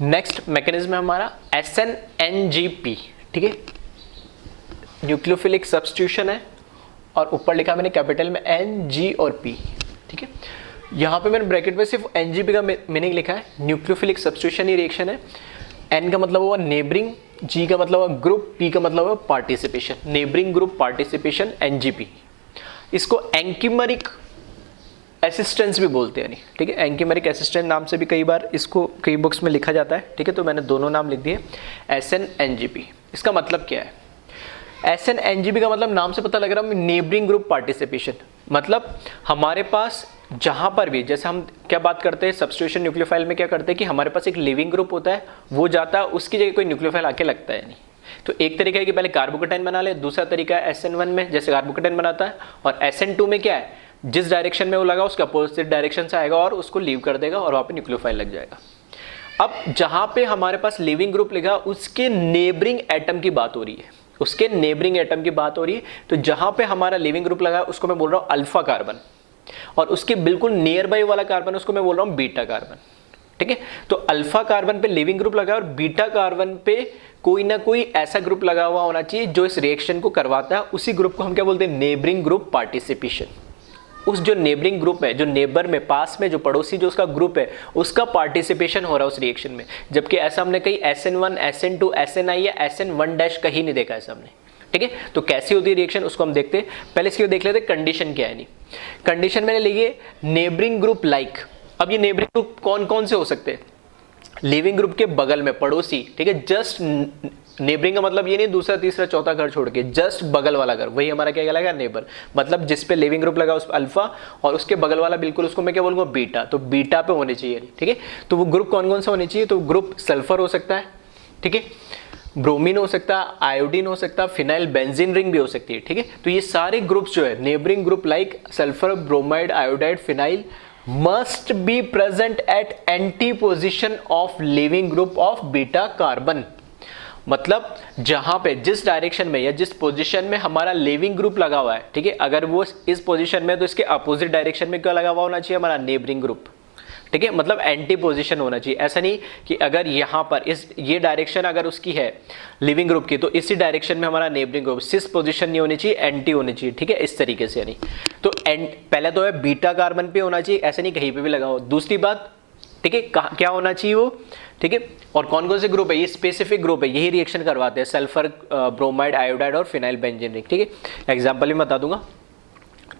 Next mechanism है हमारा SN-NGP, ठीक है, न्यूक्लियोफिलिक सब्स्टिट्यूशन है और ऊपर लिखा मैंने कैपिटल में NG और P, ठीक है। यहाँ पे मैंने ब्रैकेट में सिर्फ NGP का मीनिंग लिखा है, न्यूक्लियोफिलिक सब्स्टिट्यूशन ही रिएक्शन है। N का मतलब हुआ नेबरिंग, G का मतलब हुआ ग्रुप, P का मतलब हुआ participation, neighbouring group participation NGP। इसको एंकीमरिक असिस्टेंस भी बोलते हैं, ठीक है, एंकीमरिक असिस्टेंट नाम से भी कई बार इसको कई बुक्स में लिखा जाता है, ठीक है। तो मैंने दोनों नाम लिख दिए। SN-NGP इसका मतलब क्या है? SN-NGP का मतलब नाम से पता लग रहा है, नेबरिंग ग्रुप पार्टिसिपेशन। मतलब हमारे पास जहां पर भी, जैसे हम क्या बात करते हैं सब्स्टिट्यूशन न्यूक्लियोफाइल में, क्या करते हैं कि हमारे पास एक लिविंग ग्रुप होता है, वो जाता है, उसकी जगह कोई न्यूक्लियोफाइल आके लगता है नहीं। तो एक तरीका है कि पहले कार्बोकेटाइन बना ले, दूसरा तरीका है SN1 में जैसे कार्बोकेटाइन बनाता है, और SN2 में क्या है, जिस डायरेक्शन में वो लगा उसके अपोजिट डायरेक्शन से आएगा और उसको लीव कर देगा और वहाँ पे न्यूक्लियोफाइल लग जाएगा। अब जहाँ पे हमारे पास लिविंग ग्रुप लिखा उसके नेबरिंग एटम की बात हो रही है, उसके नेबरिंग एटम की बात हो रही है। तो जहाँ पे हमारा लिविंग ग्रुप लगा उसको मैं बोल रहा हूँ अल्फा कार्बन, और उसके बिल्कुल नियर बाई वाला कार्बन उसको मैं बोल रहा हूँ बीटा कार्बन, ठीक है। तो अल्फा कार्बन पे लिविंग ग्रुप लगा और बीटा कार्बन पे कोई ना कोई ऐसा ग्रुप लगा हुआ होना चाहिए जो इस रिएक्शन को करवाता है। उसी ग्रुप को हम क्या बोलते हैं, नेबरिंग ग्रुप पार्टिसिपेशन। उस जो नेबरिंग ग्रुप है, जो नेबर में पास में जो पड़ोसी जो उसका ग्रुप है, उसका पार्टिसिपेशन हो रहा है उस रिएक्शन में। जबकि ऐसा हमने कहीं SN1, SN2, SNI या SN1- कहीं नहीं देखा ऐसा हमने, ठीक है। तो कैसी होती है रिएक्शन उसको हम देखते हैं। पहले इसकी देख लेते हैं कंडीशन क्या है। नहीं, कंडीशन मैंने ली है नेबरिंग ग्रुप लाइक। अब ये नेबरिंग ग्रुप कौन कौन से हो सकते हैं? लिविंग ग्रुप के बगल में पड़ोसी, ठीक है। जस्ट नेबरिंग का मतलब ये नहीं दूसरा तीसरा चौथा घर छोड़ के, जस्ट बगल वाला घर, वही हमारा क्या कहलाएगा, नेबर। मतलब जिस पे लिविंग ग्रुप लगा उस पर अल्फा, और उसके बगल वाला बिल्कुल उसको मैं क्या बोलूंगा, बीटा। तो बीटा पे होने चाहिए, ठीक है। तो वो ग्रुप कौन कौन सा होने चाहिए? तो ग्रुप सल्फर हो सकता है, ठीक है, ब्रोमीन हो सकता है, आयोडीन हो सकता है, फिनाइल बेंजीन रिंग भी हो सकती है, ठीक है। तो ये सारे ग्रुप्स जो है neighbouring group like sulphur, bromide, iodide, phenyl must be present at anti position of leaving group of beta carbon. मतलब जहां पे जिस डायरेक्शन में या जिस पोजीशन में हमारा लिविंग ग्रुप लगा हुआ है, ठीक है, अगर वो इस पोजीशन में तो इसके अपोजिट डायरेक्शन में क्या लगा हुआ होना चाहिए, हमारा नेबरिंग ग्रुप, ठीक है। मतलब एंटी पोजीशन होना चाहिए। ऐसा नहीं कि अगर यहाँ पर ये डायरेक्शन अगर उसकी है लिविंग ग्रुप की, तो इसी डायरेक्शन में हमारा नेबरिंग ग्रुप, सिस पोजीशन नहीं होनी चाहिए, एंटी होनी चाहिए, ठीक है, इस तरीके से। यानी तो पहले तो है बीटा कार्बन पे होना चाहिए, ऐसा नहीं कहीं पे भी लगा हो। दूसरी बात, ठीक है, क्या होना चाहिए वो, ठीक है। और कौन कौन से ग्रुप है, ये स्पेसिफिक ग्रुप है, यही रिएक्शन करवाते हैं, सल्फर, ब्रोमाइड, आयोडाइड और फिनाइल बेंजीन रिंग, ठीक है। एग्जांपल भी बता दूंगा।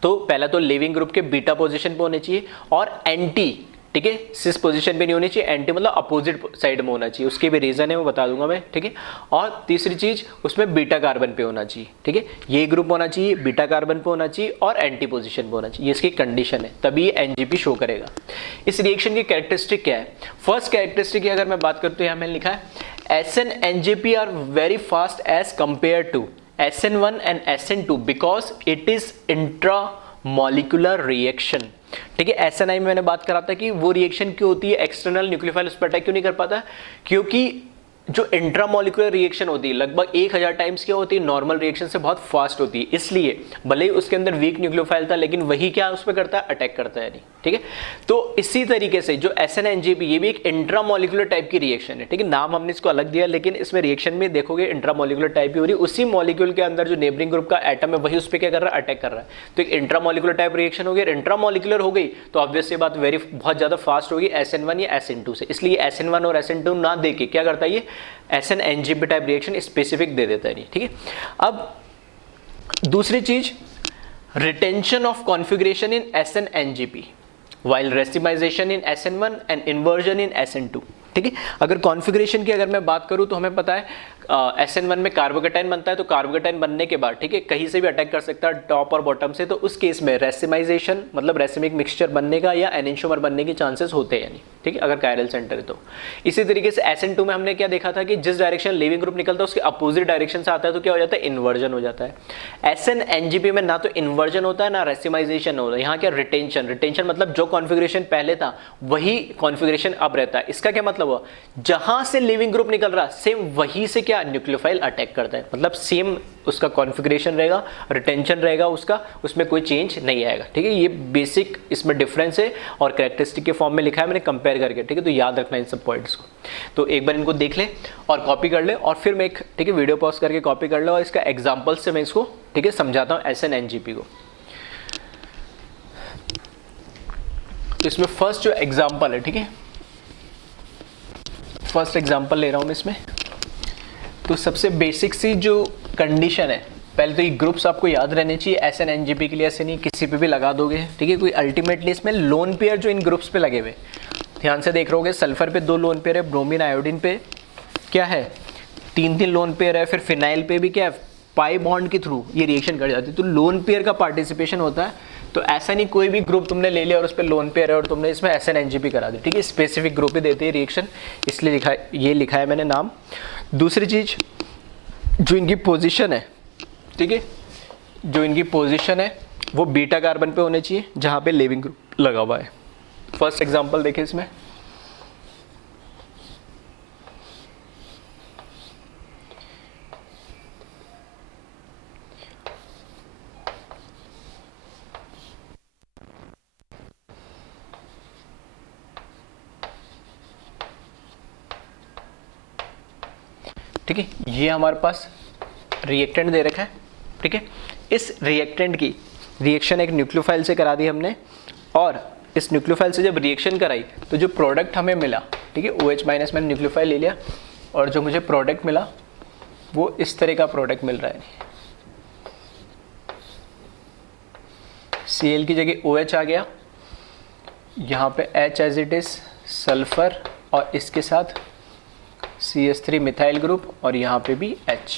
तो पहला तो लिविंग ग्रुप के बीटा पोजीशन पे होने चाहिए और एंटी, ठीक है, सिस पोजीशन पे नहीं होनी चाहिए, एंटी मतलब अपोजिट साइड में होना चाहिए। उसके भी रीजन है वो बता दूंगा मैं, ठीक है। और तीसरी चीज उसमें बीटा कार्बन पे होना चाहिए, ठीक है, ये ग्रुप होना चाहिए, बीटा कार्बन पे होना चाहिए और एंटी पोजीशन पे होना चाहिए। ये इसकी कंडीशन है, तभी ये NGP शो करेगा। इस रिएक्शन की कैरेक्टरिस्टिक क्या है? फर्स्ट कैरेक्टरिस्टिक की अगर मैं बात करता हूँ, यहाँ मैंने लिखा है SN-NGP are very fast as compare to SN1 and SN2 because it is intra molecular reaction, ठीक है। SNI में मैंने बात करा था कि वो रिएक्शन क्यों होती है, एक्सटर्नल न्यूक्लियोफाइल उस पर अटैक क्यों नहीं कर पाता, क्योंकि जो इंट्रामोलिकुलर रिएक्शन होती है लगभग 1000 टाइम्स क्या होती है, नॉर्मल रिएक्शन से बहुत फास्ट होती है। इसलिए भले ही उसके अंदर वीक न्यूक्लियोफाइल था, लेकिन वही क्या उस पर करता है, अटैक करता है, नहीं, ठीक है। तो इसी तरीके से जो SN-NGP ये भी एक इंट्रामोलिकुलर टाइप की रिएक्शन है, ठीक है। नाम हमने इसको अलग दिया, लेकिन इसमें रिएक्शन में देखोगे इंट्रामोलिकुलर टाइप की हो रही है। उसी मॉलिक्यूल के अंदर जो नेबरिंग ग्रुप का एटम है वही उस पर क्या कर रहा है, अटैक कर रहा है। तो एक इंट्रामोलिकुलर टाइप रिएक्शन हो गई, इंट्रामोलिकुलर हो गई तो ऑब्वियस ये बात बहुत ज्यादा फास्ट होगी SN1 या SN2 से। इसलिए SN1 और SN2 ना देके क्या करता है, ये SN-NGP टाइप रिएक्शन स्पेसिफिक दे देता है, ठीक है। अब दूसरी चीज, retention of configuration in SN-NGP while racemization in SN1 and inversion in SN2, ठीक है। अगर कॉन्फ़िगरेशन की अगर मैं बात करूं तो हमें पता है SN1 में कार्बोकेटाइन बनता है, तो कार्बोकेटाइन बनने के बाद, ठीक है, कहीं से भी अटैक कर सकता है, टॉप और बॉटम से। तो उस केस में रेसिमाइजेशन मतलब रेसिमिक मिक्सचर बनने का या एनिंशोमर बनने के चांसेस होते हैं, यानी, ठीक है, अगर कायरल सेंटर है तो। इसी तरीके से SN2 में हमने क्या देखा था कि जिस डायरेक्शन लिविंग ग्रुप निकलता है उसके अपोजिट डायरेक्शन से आता है तो क्या हो जाता है, इन्वर्जन हो जाता है। SN-NGP में ना तो इन्वर्जन होता है ना रेसिमाइजेशन होता है, यहाँ क्या रिटेंशन मतलब जो कॉन्फ़िगरेशन पहले था वही कॉन्फ़िगरेशन अब रहता है। इसका क्या मतलब हुआ, जहां से लिविंग ग्रुप निकल रहा सेम वहीं से क्या क्या न्यूक्लियोफाइल अटैक करता है, मतलब सेम उसका कॉन्फ़िगरेशन रहेगा, रिटेंशन रहेगा उसका, उसमें कोई चेंज नहीं आएगा। ठीक है, ये बेसिक इसमें डिफरेंस है और कैरेक्टरिस्टिक के फॉर्म में लिखा है मैंने कंपेयर करके। ठीक है, तो याद रखना इन सब पॉइंट्स को। तो एक बार इनको देख ले और कॉपी कर ले, और फिर मैं एक ठीक है वीडियो पॉज करके कॉपी कर ले और इसका एग्जाम्पल से मैं इसको ठीक है समझाता हूँ SN-NGP को। तो इसमें फर्स्ट जो एग्जाम्पल है, ठीक है, फर्स्ट एग्जाम्पल ले रहा हूँ मैं इसमें। तो सबसे बेसिक सी जो कंडीशन है, पहले तो ये ग्रुप्स आपको याद रहने चाहिए SN-NGP के लिए, ऐसे नहीं किसी पे भी लगा दोगे। ठीक है, कोई अल्टीमेटली इसमें लोन पेयर जो इन ग्रुप्स पे लगे हुए, ध्यान से देख रहोगे, सल्फर पे 2 लोन पेयर है, ब्रोमीन आयोडीन पे क्या है 3 लोन पेयर है, फिर फिनाइल पे भी क्या है पाई बॉन्ड के थ्रू ये रिएक्शन कर जाती है। तो लोन पेयर का पार्टिसिपेशन होता है। तो ऐसा नहीं कोई भी ग्रुप तुमने ले लिया और उस पर लोन पेयर है और तुमने इसमें SN-NGP करा दी। ठीक है, स्पेसिफिक ग्रुप ही देते हैं रिएक्शन, इसलिए लिखा है, ये लिखा है मैंने नाम। दूसरी चीज जो इनकी पोजीशन है, ठीक है, जो इनकी पोजीशन है वो बीटा कार्बन पे होने चाहिए जहां पे लेविंग ग्रुप लगा हुआ है। फर्स्ट एग्जांपल देखें इसमें, ठीक है, ये हमारे पास रिएक्टेंट दे रखा है। ठीक है, इस रिएक्टेंट की रिएक्शन एक न्यूक्लियोफाइल से करा दी हमने, और इस न्यूक्लियोफाइल से जब रिएक्शन कराई तो जो प्रोडक्ट हमें मिला, ठीक है, OH- मैंने न्यूक्लियोफाइल ले लिया और जो मुझे प्रोडक्ट मिला वो इस तरह का प्रोडक्ट मिल रहा है। Cl की जगह OH आ गया, यहाँ पे H as it is sulphur और इसके साथ CH3 मिथाइल ग्रुप, और यहाँ पे भी H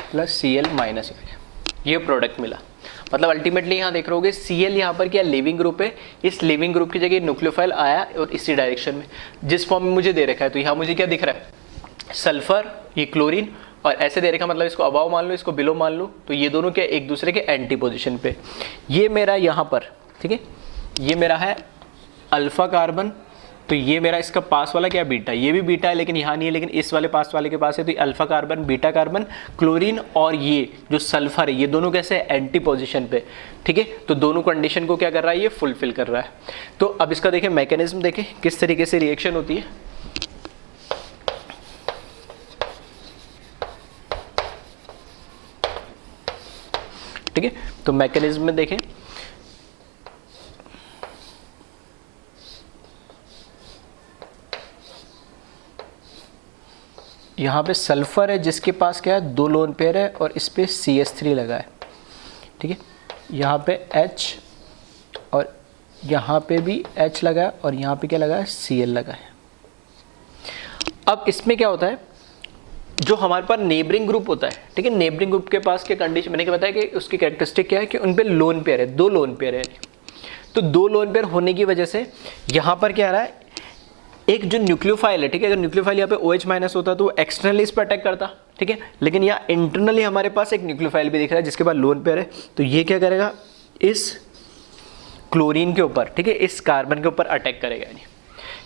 प्लस Cl माइनस, ये प्रोडक्ट मिला। मतलब अल्टीमेटली यहाँ देख रहोगे Cl यहाँ पर क्या लिविंग ग्रुप है, इस लिविंग ग्रुप की जगह न्यूक्लियोफाइल आया और इसी डायरेक्शन में जिस फॉर्म में मुझे दे रखा है। तो यहाँ मुझे क्या दिख रहा है सल्फर, ये क्लोरीन, और ऐसे दे रखा मतलब इसको अबाव मान लो, इसको बिलो मान लो, तो ये दोनों क्या एक दूसरे के एंटी पोजिशन पे। ये मेरा यहाँ पर ठीक है, ये मेरा है अल्फा कार्बन, तो ये मेरा इसका पास वाला क्या बीटा, ये भी बीटा है लेकिन यहाँ नहीं है, लेकिन इस वाले पास वाले के पास है। तो alpha carbon, beta carbon, chlorine और ये जो सल्फर है, ये दोनों कैसे एंटी पोजीशन पे। ठीक है, तो दोनों कंडीशन को क्या कर रहा है, ये फुलफिल कर रहा है। तो अब इसका देखें मैकेनिज्म, देखें किस तरीके से रिएक्शन होती है। ठीक है, तो मैकेनिज्म में देखें, यहाँ पे सल्फर है जिसके पास क्या है 2 लोन पेयर है और इस पे CH3 लगा है। ठीक है, यहाँ पे H और यहाँ पे भी H लगा है और यहाँ पे क्या लगा है Cl लगा है। अब इसमें क्या होता है, जो हमारे पास नेबरिंग ग्रुप होता है, ठीक है, नेबरिंग ग्रुप के पास क्या कंडीशन, मैंने क्या बताया कि उसकी कैरेक्टरिस्टिक क्या है कि उन पे लोन पेयर है, 2 लोन पेयर है। तो 2 लोन पेयर होने की वजह से यहाँ पर क्या आ रहा है, एक जो न्यूक्लियोफाइल है, ठीक है, अगर न्यूक्लियोफाइल यहाँ पे OH माइनस होता तो एक्सटर्नली इस पर अटैक करता, ठीक है, लेकिन यहाँ इंटरनली हमारे पास एक न्यूक्लियोफाइल भी दिख रहा है जिसके पास लोन पेयर है। तो ये क्या करेगा, इस क्लोरीन के ऊपर, ठीक है, इस कार्बन के ऊपर अटैक करेगा, यानी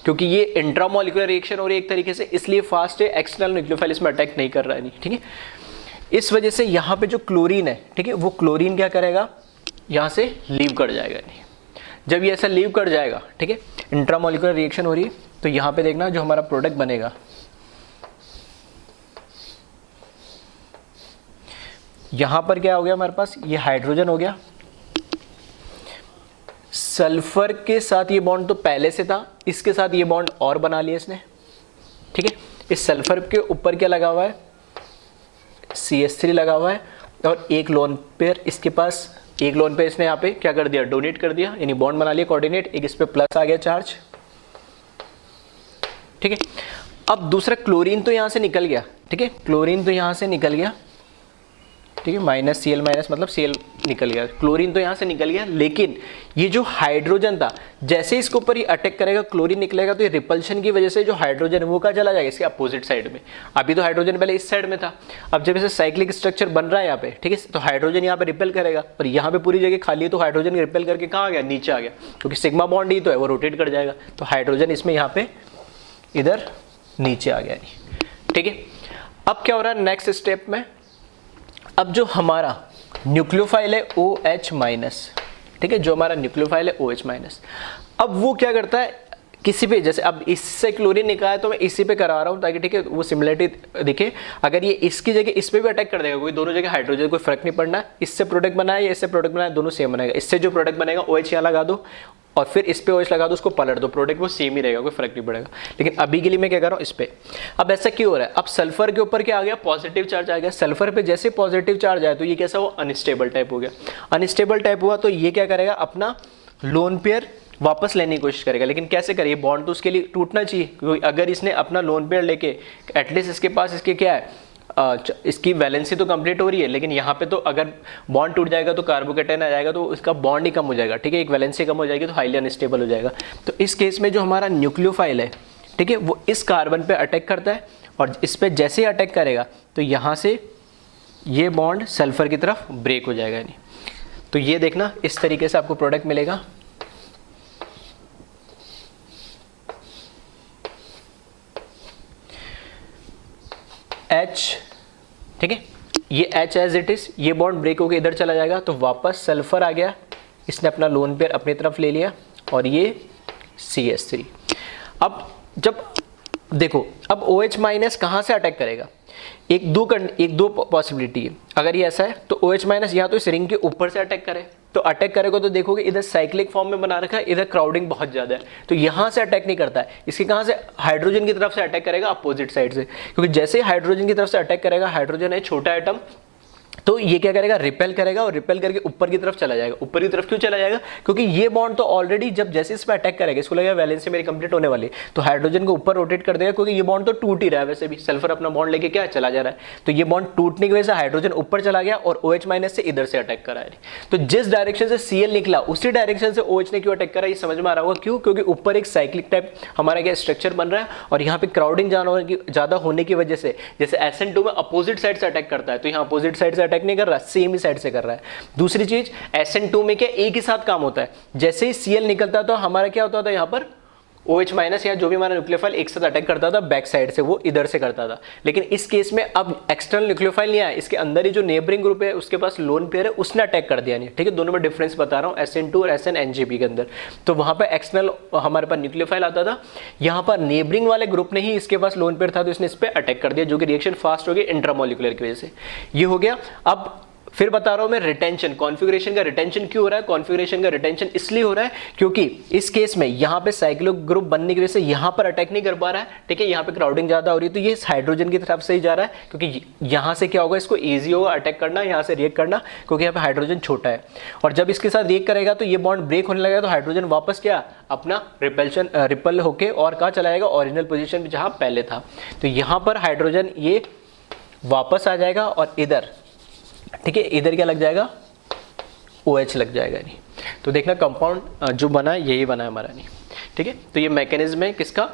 क्योंकि ये इंट्रामोलिकुलर रिएक्शन हो रही है एक तरीके से, इसलिए फास्ट है, एक्सटर्नल न्यूक्लियोफाइल इसमें अटैक नहीं कर रहा है, नहीं, ठीक है। इस वजह से यहाँ पे जो क्लोरीन है, ठीक है, वो क्लोरीन क्या करेगा, यहाँ से लीव कर जाएगा। नहीं, जब ये ऐसा लीव कर जाएगा, ठीक है, इंट्रामोलिकुलर रिएक्शन हो रही है, तो यहाँ पे देखना जो हमारा प्रोडक्ट बनेगा, यहाँ पर क्या हो गया हमारे पास, ये हाइड्रोजन हो गया, सल्फर के साथ ये बॉन्ड तो पहले से था, इसके साथ ये बॉन्ड और बना लिया इसने, ठीक है। इस सल्फर के ऊपर क्या लगा हुआ है, CH3 लगा हुआ है, और एक लोन पेयर इसके पास, एक लोन पेयर इसने यहाँ पे क्या कर दिया, डोनेट कर दिया, यानी बॉन्ड बना लिया कोऑर्डिनेट, एक इस पे प्लस आ गया चार्ज, ठीक है। अब दूसरा क्लोरीन तो यहाँ से निकल गया, ठीक है, क्लोरीन तो यहाँ से निकल गया, ठीक है, माइनस Cl माइनस मतलब Cl निकल गया, क्लोरीन तो यहाँ से निकल गया, लेकिन ये जो हाइड्रोजन था, जैसे इसके ऊपर ये अटैक करेगा, क्लोरीन निकलेगा, तो ये रिपल्शन की वजह से जो हाइड्रोजन है वो कहाँ चला जाएगा, इसके अपोजिट साइड में। अभी तो हाइड्रोजन पहले इस साइड में था, अब जब इसे साइक्लिक स्ट्रक्चर बन रहा है यहाँ पे, ठीक है, तो हाइड्रोजन यहाँ पे रिपेल करेगा, और यहाँ पे पूरी जगह खाली है, तो हाइड्रोजन रिपेल करके कहाँ आ गया, नीचे आ गया, क्योंकि सिग्मा बॉन्ड ही तो है, वो रोटेट कर जाएगा, तो हाइड्रोजन इसमें यहाँ पे इधर नीचे आ गया, ठीक है। अब क्या हो रहा है नेक्स्ट स्टेप में, अब जो हमारा न्यूक्लियोफाइल है OH माइनस, ठीक है, जो हमारा न्यूक्लियोफाइल है OH माइनस, अब वो क्या करता है किसी पे, जैसे अब इससे क्लोरीन निकाला तो मैं इसी पे करा रहा हूँ ताकि ठीक है वो सिमिलरिटी दिखे। अगर ये इसकी जगह इस पे भी अटैक कर देगा, कोई दोनों जगह हाइड्रोजन, कोई फर्क नहीं पड़ना, इससे प्रोडक्ट बनाया या इससे प्रोडक्ट बनाया दोनों सेम बनेगा। इससे जो प्रोडक्ट बनेगा OH यहाँ लगा दो और फिर इस पे OH लगा दो, उसको पलट दो, प्रोडक्ट वो सेम ही रहेगा, कोई फर्क नहीं पड़ेगा। लेकिन अभी के लिए मैं क्या कर रहा हूँ इस पे। अब ऐसा क्यों हो रहा है, अब सल्फर के ऊपर क्या आ गया, पॉजिटिव चार्ज आ गया। सल्फर पे जैसे पॉजिटिव चार्ज आया तो ये कैसा हुआ, अनस्टेबल टाइप हो गया। अनस्टेबल टाइप हुआ तो ये क्या करेगा, अपना लोन पेयर वापस लेने की कोशिश करेगा। लेकिन कैसे करिए, बॉन्ड तो उसके लिए टूटना चाहिए, क्योंकि अगर इसने अपना लोन पेयर लेके एटलीस्ट इसके पास इसके क्या है, इसकी वैलेंसी तो कंप्लीट हो रही है, लेकिन यहाँ पे तो अगर बॉन्ड टूट जाएगा तो कार्बोकेटायन आ जाएगा तो इसका बॉन्ड ही कम हो जाएगा, ठीक है, एक वैलेंसी कम हो जाएगी तो हाईली अनस्टेबल हो जाएगा। तो इस केस में जो हमारा न्यूक्लियोफाइल है, ठीक है, वो इस कार्बन पे अटैक करता है और इस पे जैसे ही अटैक करेगा तो यहाँ से ये बॉन्ड सल्फर की तरफ ब्रेक हो जाएगा। नहीं तो ये देखना इस तरीके से आपको प्रोडक्ट मिलेगा। H, ठीक है, ये H एज इट इज, ये बॉन्ड ब्रेक होकर इधर चला जाएगा तो वापस सल्फर आ गया, इसने अपना लोन पेयर अपनी तरफ ले लिया और ये CH3। अब जब देखो, अब OH माइनस कहाँ से अटैक करेगा, एक दो पॉसिबिलिटी है। अगर ये ऐसा है तो OH माइनस या तो इस रिंग के ऊपर से अटैक करे, तो अटैक करेगा तो देखोगे इधर साइक्लिक फॉर्म में बना रखा है, इधर क्राउडिंग बहुत ज्यादा है, तो यहां से अटैक नहीं करता है, इसके कहां से, हाइड्रोजन की तरफ से अटैक करेगा, अपोजिट साइड से। क्योंकि जैसे ही हाइड्रोजन की तरफ से अटैक करेगा, हाइड्रोजन है छोटा एटम, तो ये क्या करेगा, रिपेल करेगा और रिपेल करके ऊपर की तरफ चला जाएगा। ऊपर की तरफ क्यों चला जाएगा, क्योंकि ये बॉन्ड तो ऑलरेडी जब जैसे इस पर अटैक करेगा, इसको लगेगा वैलेंसी मेरी कंप्लीट होने वाली, तो हाइड्रोजन को ऊपर रोटेट कर देगा, क्योंकि ये बॉन्ड तो टूट ही रहा है, वैसे भी सल्फर अपना बॉन्ड लेके क्या चला जा रहा है, तो ये बॉन्ड टूटने की वजह से हाइड्रोजन ऊपर चला गया और OH माइनस से इधर से अटैक करा है। तो जिस डायरेक्शन से Cl निकला उसी डायरेक्शन से OH ने क्यों अटैक करा, ये समझ में आ रहा होगा क्यों, क्योंकि ऊपर एक साइक्लिक टाइप हमारा क्या स्ट्रक्चर बन रहा है और यहाँ पे क्राउडिंग ज्यादा होने की वजह से, जैसे SN2 में अपोजिट साइड से अटैक करता है, तो यहाँ अपोजिट साइड से अटैक नहीं कर रहा, सेम ही साइड से कर रहा है। दूसरी चीज, SN2 में क्या एक ही साथ काम होता है, जैसे ही Cl निकलता है तो हमारा क्या होता था, यहाँ पर OH माइनस या जो भी हमारा न्यूक्लियोफाइल एक साथ अटैक करता था बैक साइड से, वो इधर से करता था। लेकिन इस केस में अब एक्सटर्नल न्यूक्लियोफाइल नहीं आया, इसके अंदर ही जो नेबरिंग ग्रुप है उसके पास लोन पेयर है, उसने अटैक कर दिया नहीं, ठीक है, दोनों में डिफरेंस बता रहा हूँ, SN2 और SN-NGP के अंदर। तो वहां पर एक्सटर्नल हमारे पास न्यूक्लियोफाइल आता था, यहाँ पर नेबरिंग वाले ग्रुप ने ही इसके पास लोन पेयर था तो इसने इस पर अटैक कर दिया, जो कि रिएक्शन फास्ट हो गई इंट्रामोलिकुलर की वजह से। ये हो गया। अब फिर बता रहा हूं मैं रिटेंशन, कॉन्फ़िगरेशन का रिटेंशन क्यों हो रहा है, कॉन्फ़िगरेशन का रिटेंशन इसलिए हो रहा है क्योंकि इस केस में यहां पे साइक्लो ग्रुप बनने की वजह से यहां पर अटैक नहीं कर पा रहा है, ठीक है, यहां पे क्राउडिंग ज्यादा हो रही है, तो ये हाइड्रोजन की तरफ से ही जा रहा है, क्योंकि यहां से क्या होगा, इसको ईजी होगा अटैक करना, यहां से रिएक्ट करना, क्योंकि यहाँ पे हाइड्रोजन छोटा है। और जब इसके साथ रिएक्ट करेगा तो ये बॉन्ड ब्रेक होने लगेगा, तो हाइड्रोजन वापस क्या अपना रिपल होके और कहाँ चला जाएगा, ओरिजिनल पोजिशन में जहां पहले था। तो यहां पर हाइड्रोजन ये वापस आ जाएगा और इधर, ठीक है, इधर क्या लग जाएगा, OH लग जाएगा। नहीं तो देखना कंपाउंड जो बना है यही बना है हमारा। नहीं ठीक है, तो ये मैकेनिज्म है किसका,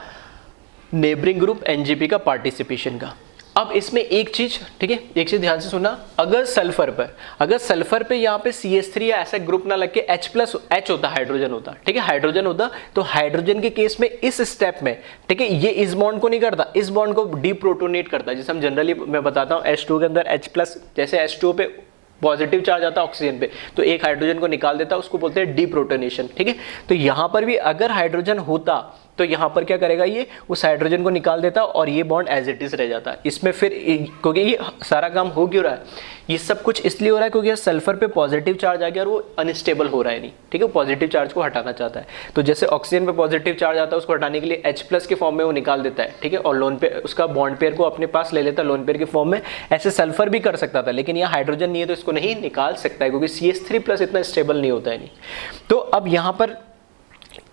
नेबरिंग ग्रुप NGP का पार्टिसिपेशन का। अब इसमें एक चीज, ठीक है, एक चीज ध्यान से सुनना, अगर सल्फर पे यहाँ पे CH3 या ऐसा ग्रुप ना लग के H होता, हाइड्रोजन होता, ठीक है, हाइड्रोजन होता, तो हाइड्रोजन के केस में इस स्टेप में, ठीक है, ये इस बॉन्ड को नहीं करता, इस बॉन्ड को डीप्रोटोनेट करता है, जैसे हम जनरली मैं बताता हूँ H2 के अंदर H+, जैसे H2 पे पॉजिटिव चार्ज आता है ऑक्सीजन पे, तो एक हाइड्रोजन को निकाल देता है, उसको बोलते हैं डीप्रोटोनेशन, ठीक है। तो यहाँ पर भी अगर हाइड्रोजन होता तो यहाँ पर क्या करेगा, ये उस हाइड्रोजन को निकाल देता और ये बॉन्ड एज इट इज रह जाता है। इसमें फिर क्योंकि ये सारा काम हो क्यों रहा है, ये सब कुछ इसलिए हो रहा है क्योंकि सल्फर पे पॉजिटिव चार्ज आ गया और वो अनस्टेबल हो रहा है नहीं, ठीक है, पॉजिटिव चार्ज को हटाना चाहता है। तो जैसे ऑक्सीजन पे पॉजिटिव चार्ज आता है, उसको हटाने के लिए H+ के फॉर्म में वो निकाल देता है, ठीक है, और लोन पे उसका बॉन्ड पेयर को अपने पास ले लेता है लोन पेयर के फॉर्म में। ऐसे सल्फर भी कर सकता था, लेकिन यहाँ हाइड्रोजन नहीं है तो इसको नहीं निकाल सकता है, क्योंकि CH3+ इतना स्टेबल नहीं होता है। नहीं तो अब यहाँ पर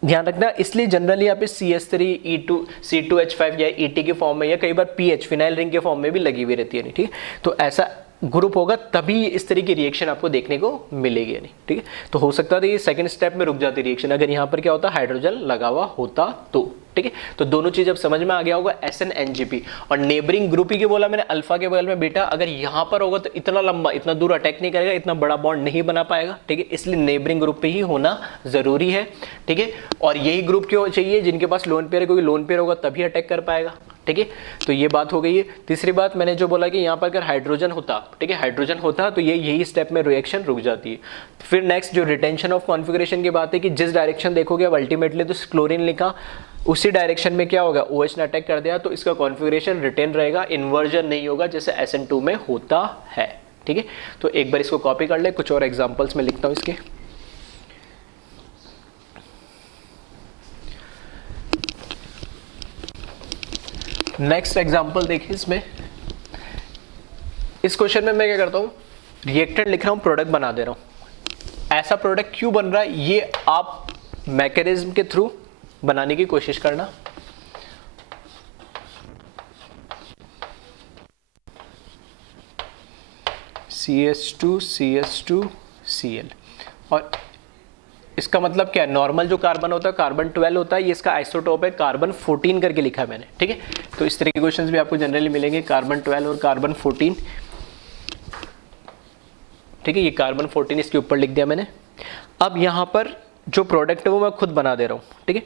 ध्यान रखना, इसलिए जनरली यहाँ पे CH3, E2, C2H5 या ET के फॉर्म में या कई बार PH फिनाइल रिंग के फॉर्म में भी लगी हुई रहती है। नहीं ठीक है, तो ऐसा ग्रुप होगा तभी इस तरह की रिएक्शन आपको देखने को मिलेगी। नहीं ठीक है, तो हो सकता था ये सेकंड स्टेप में रुक जाती रिएक्शन अगर यहाँ पर क्या होता हाइड्रोजन लगा हुआ होता तो। ठीक है। तो दोनों चीज अब समझ में आ गया होगा, SN-NGP। और नेबरिंग ग्रुप ही के बोला मैंने, अल्फा के बगल में बीटा, अगर यहाँ पर होगा तो इतना लंबा, इतना दूर अटैक नहीं करेगा, इतना बड़ा बॉन्ड नहीं बना पाएगा, ठीक है। इसलिए नेबरिंग ग्रुप पे ही होना जरूरी है, ठीक है। और यही ग्रुप क्यों चाहिए, जिनके पास लोन पेयर है, क्योंकि लोन पेयर होगा तभी अटैक कर पाएगा, ठीक है। तो ये बात हो गई है। तीसरी बात मैंने जो बोला कि यहाँ पर अगर हाइड्रोजन होता, ठीक है, हाइड्रोजन होता तो ये यही स्टेप में रिएक्शन रुक जाती है। फिर नेक्स्ट जो रिटेंशन ऑफ कॉन्फिगरेशन की बात है कि जिस डायरेक्शन देखोगे अब अल्टीमेटली तो क्लोरीन लिखा, उसी डायरेक्शन में क्या होगा, OH ने अटैक कर दिया तो इसका कॉन्फिगरेशन रिटेन रहेगा, इन्वर्जन नहीं होगा जैसे SN2 में होता है, ठीक है। तो एक बार इसको कॉपी कर ले, कुछ और एग्जांपल्स में लिखता हूं इसके। नेक्स्ट एग्जांपल देखिए, इसमें इस क्वेश्चन में मैं क्या करता हूं, रिएक्टेंट लिख रहा हूं, प्रोडक्ट बना दे रहा हूं। ऐसा प्रोडक्ट क्यों बन रहा है ये आप मैकेनिज्म के थ्रू बनाने की कोशिश करना। CH2CH2Cl, और इसका मतलब क्या है, नॉर्मल जो कार्बन होता है कार्बन 12 होता है, ये इसका आइसोटोप है कार्बन 14 करके लिखा है मैंने, ठीक है। तो इस तरह के क्वेश्चंस भी आपको जनरली मिलेंगे, कार्बन 12 और कार्बन 14, ठीक है। ये कार्बन 14 इसके ऊपर लिख दिया मैंने। अब यहाँ पर जो प्रोडक्ट है वो मैं खुद बना दे रहा हूँ, ठीक है।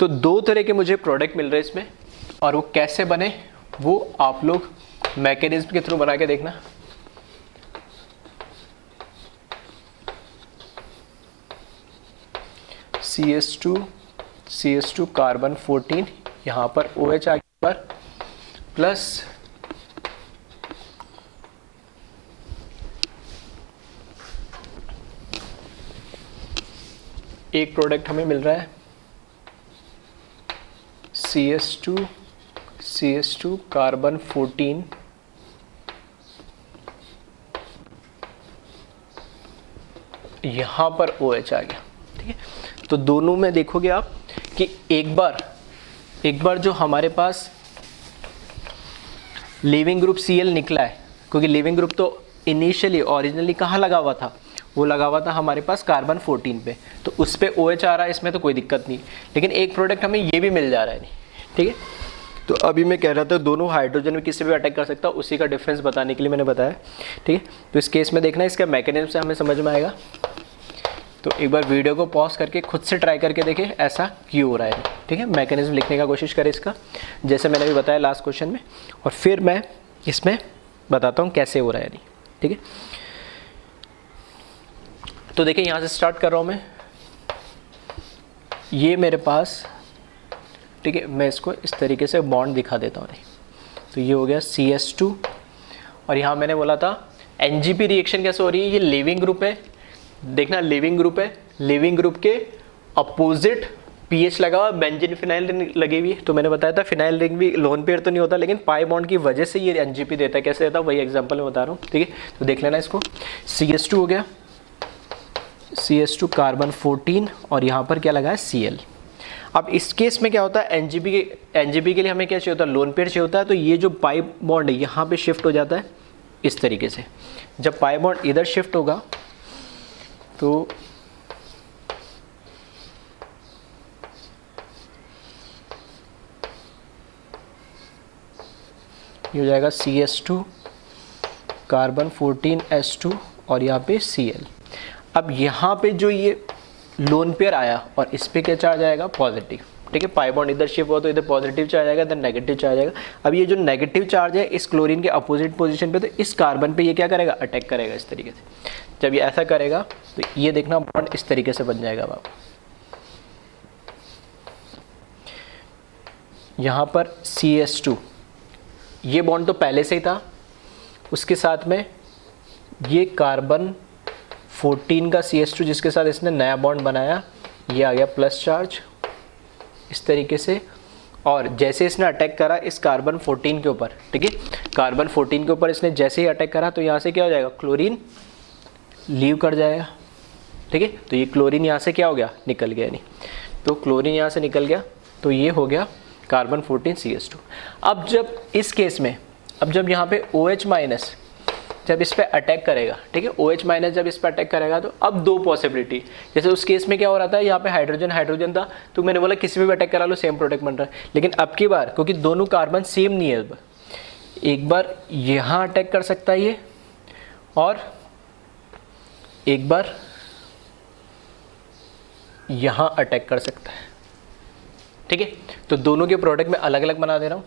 तो दो तरह के मुझे प्रोडक्ट मिल रहे हैं इसमें, और वो कैसे बने वो आप लोग मैकेनिज्म के थ्रू बना के देखना। CH2 कार्बन 14, यहाँ पर OH आगे पर प्लस एक प्रोडक्ट हमें मिल रहा है CH2 कार्बन 14 यहाँ पर OH आ गया, ठीक है। तो दोनों में देखोगे आप कि एक बार जो हमारे पास लिविंग ग्रुप Cl निकला है, क्योंकि लिविंग ग्रुप तो इनिशियली ओरिजिनली कहाँ लगा हुआ था, वो लगा हुआ था हमारे पास कार्बन 14 पे, तो उस पे OH आ रहा है, इसमें तो कोई दिक्कत नहीं। लेकिन एक प्रोडक्ट हमें ये भी मिल जा रहा है, नहीं, ठीक है। तो अभी मैं कह रहा था दोनों हाइड्रोजन में किसी भी अटैक कर सकता, उसी का डिफरेंस बताने के लिए मैंने बताया, ठीक है। तो इस केस में देखना इसका मैकेनिज्म से हमें समझ में आएगा। तो एक बार वीडियो को पॉज करके खुद से ट्राई करके देखें ऐसा क्यों हो रहा है, ठीक है। मैकेनिज्म लिखने का कोशिश करें इसका, जैसे मैंने भी बताया लास्ट क्वेश्चन में, और फिर मैं इसमें बताता हूँ कैसे हो रहा है, नहीं, ठीक है। तो देखिए यहाँ से स्टार्ट कर रहा हूँ मैं, ये मेरे पास, ठीक है, मैं इसको इस तरीके से बॉन्ड दिखा देता हूँ। तो ये हो गया CH2, और यहाँ मैंने बोला था NGP रिएक्शन कैसे हो रही है, ये लिविंग ग्रुप है, देखना लिविंग ग्रुप है, लिविंग ग्रुप के अपोजिट पीएच लगा हुआ, बेंजीन फिनाइल रिंग लगी हुई है। तो मैंने बताया था फिनाइल रिंग भी लोन पेयर तो नहीं होता, लेकिन पाई बॉन्ड की वजह से ये NGP देता है। कैसे देता है वही एग्जांपल में बता रहा हूँ, ठीक है। तो देख लेना इसको, CH2 हो गया, CH2 कार्बन 14, और यहाँ पर क्या लगा है Cl। अब इस केस में क्या होता है, NGP के लिए हमें क्या चाहिए होता है, लोन पेयर चाहिए होता है। तो ये जो पाई बॉन्ड है यहाँ पे शिफ्ट हो जाता है इस तरीके से। जब पाई बॉन्ड इधर शिफ्ट होगा तो ये हो जाएगा CH2 कार्बन 14 और यहाँ पे Cl। अब यहाँ पे जो ये लोन पेयर आया और इस पे क्या चार्ज आएगा, पॉजिटिव, ठीक है। पाई बॉन्ड इधर शिफ्ट हो तो इधर पॉजिटिव चार्ज आएगा, इधर नेगेटिव चार्ज आएगा। अब ये जो नेगेटिव चार्ज है इस क्लोरीन के अपोजिट पोजीशन पे, तो इस कार्बन पे ये क्या करेगा, अटैक करेगा इस तरीके से। जब ये ऐसा करेगा तो ये देखना बॉन्ड इस तरीके से बन जाएगा। अब यहाँ पर CH2, ये बॉन्ड तो पहले से ही था, उसके साथ में ये कार्बन 14 का CH2 जिसके साथ इसने नया बॉन्ड बनाया, ये आ गया प्लस चार्ज इस तरीके से। और जैसे इसने अटैक करा इस कार्बन 14 के ऊपर, ठीक है, कार्बन 14 के ऊपर इसने जैसे ही अटैक करा तो यहाँ से क्या हो जाएगा, क्लोरीन लीव कर जाएगा, ठीक है। तो ये क्लोरीन यहाँ से क्या हो गया, निकल गया, नहीं तो क्लोरीन यहाँ से निकल गया, तो ये हो गया कार्बन 14 CH2। अब जब इस केस में, अब जब यहाँ पे OH माइनस जब इस पे अटैक करेगा, ठीक है, OH माइनस जब इस पे अटैक करेगा तो अब दो पॉसिबिलिटी, जैसे उस केस में क्या हो रहा था, यहाँ पे हाइड्रोजन हाइड्रोजन था तो मैंने बोला किसी भी अटैक करा लो सेम प्रोडक्ट बन रहा है, लेकिन अब की बार क्योंकि दोनों कार्बन सेम नहीं है, एक बार यहाँ अटैक कर सकता है ये और एक बार यहाँ अटैक कर सकता है, ठीक है। तो दोनों के प्रोडक्ट में अलग अलग बना दे रहा हूँ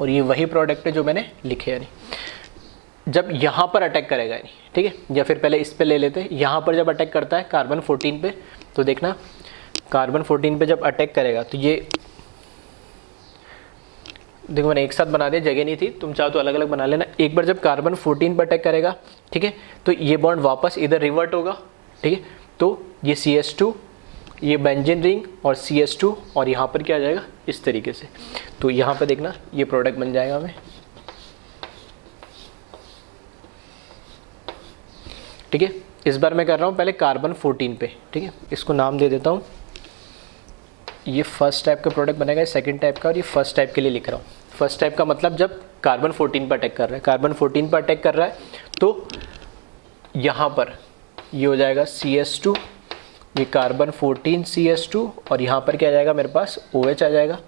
और ये वही प्रोडक्ट है जो मैंने लिखे, यानी जब यहाँ पर अटैक करेगा, यानी ठीक है, या फिर पहले इस पे ले लेते हैं, यहाँ पर जब अटैक करता है कार्बन 14 पे, तो देखना कार्बन 14 पे जब अटैक करेगा तो ये देखो मैंने एक साथ बना दिया, जगह नहीं थी, तुम चाहो तो अलग अलग बना लेना। एक बार जब कार्बन 14 पर अटैक करेगा, ठीक है, तो ये बॉन्ड वापस इधर रिवर्ट होगा, ठीक है, तो ये CH2, ये बेंजीन रिंग और CH2 और यहाँ पर क्या आ जाएगा इस तरीके से, तो यहाँ पर देखना ये प्रोडक्ट बन जाएगा हमें, ठीक है। इस बार मैं कर रहा हूँ पहले कार्बन 14 पे, ठीक है, इसको नाम दे देता हूँ, ये फर्स्ट टाइप का प्रोडक्ट बनेगा, सेकंड टाइप का, और ये फर्स्ट टाइप के लिए लिख रहा हूँ। फर्स्ट टाइप का मतलब जब कार्बन 14 पर अटैक कर रहा है, कार्बन 14 पर अटैक कर रहा है तो यहाँ पर ये हो जाएगा CH2, ये कार्बन 14 CH2 और यहाँ पर क्या आ जाएगा मेरे पास OH आ जाएगा।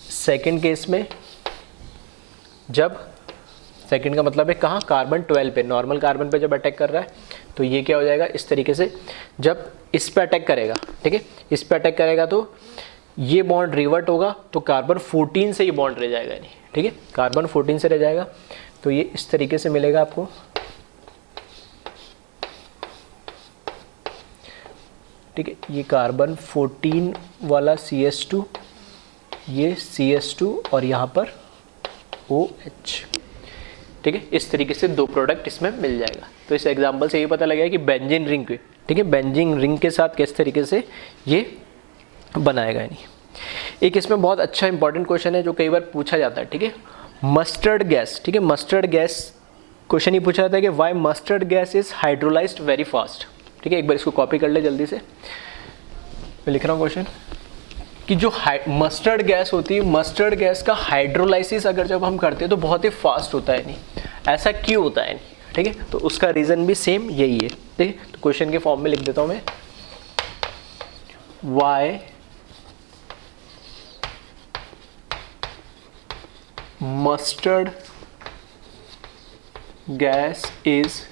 सेकंड केस में जब सेकंड का मतलब है कहाँ, कार्बन 12 पे, नॉर्मल कार्बन पे जब अटैक कर रहा है तो ये क्या हो जाएगा इस तरीके से, जब इस पे अटैक करेगा, ठीक है, इस पे अटैक करेगा तो ये बॉन्ड रिवर्ट होगा तो कार्बन 14 से ये बॉन्ड रह जाएगा, नहीं, ठीक है, कार्बन 14 से रह जाएगा, तो ये इस तरीके से मिलेगा आपको, ठीक है, ये कार्बन 14 वाला CH2, ये CH2 और यहाँ पर OH, ठीक है, इस तरीके से दो प्रोडक्ट इसमें मिल जाएगा। तो इस एग्जांपल से ये पता लगेगा कि बेंजीन रिंग, ठीक है, बेंजीन रिंग के साथ किस तरीके से ये बनाएगा। नहीं, एक इसमें बहुत अच्छा इंपॉर्टेंट क्वेश्चन है जो कई बार पूछा जाता है, ठीक है, मस्टर्ड गैस, ठीक है, मस्टर्ड गैस क्वेश्चन ही पूछा जाता है कि why mustard gas is hydrolysed very fast, ठीक है, एक बार इसको कॉपी कर ले जल्दी से, मैं लिख रहा हूँ क्वेश्चन कि जो मस्टर्ड गैस होती है, मस्टर्ड गैस का हाइड्रोलाइसिस अगर जब हम करते हैं तो बहुत ही फास्ट होता है, नहीं, ऐसा क्यों होता है, नहीं, ठीक है, तो उसका रीज़न भी सेम यही है, ठीक है, तो क्वेश्चन के फॉर्म में लिख देता हूँ मैं, why mustard gas is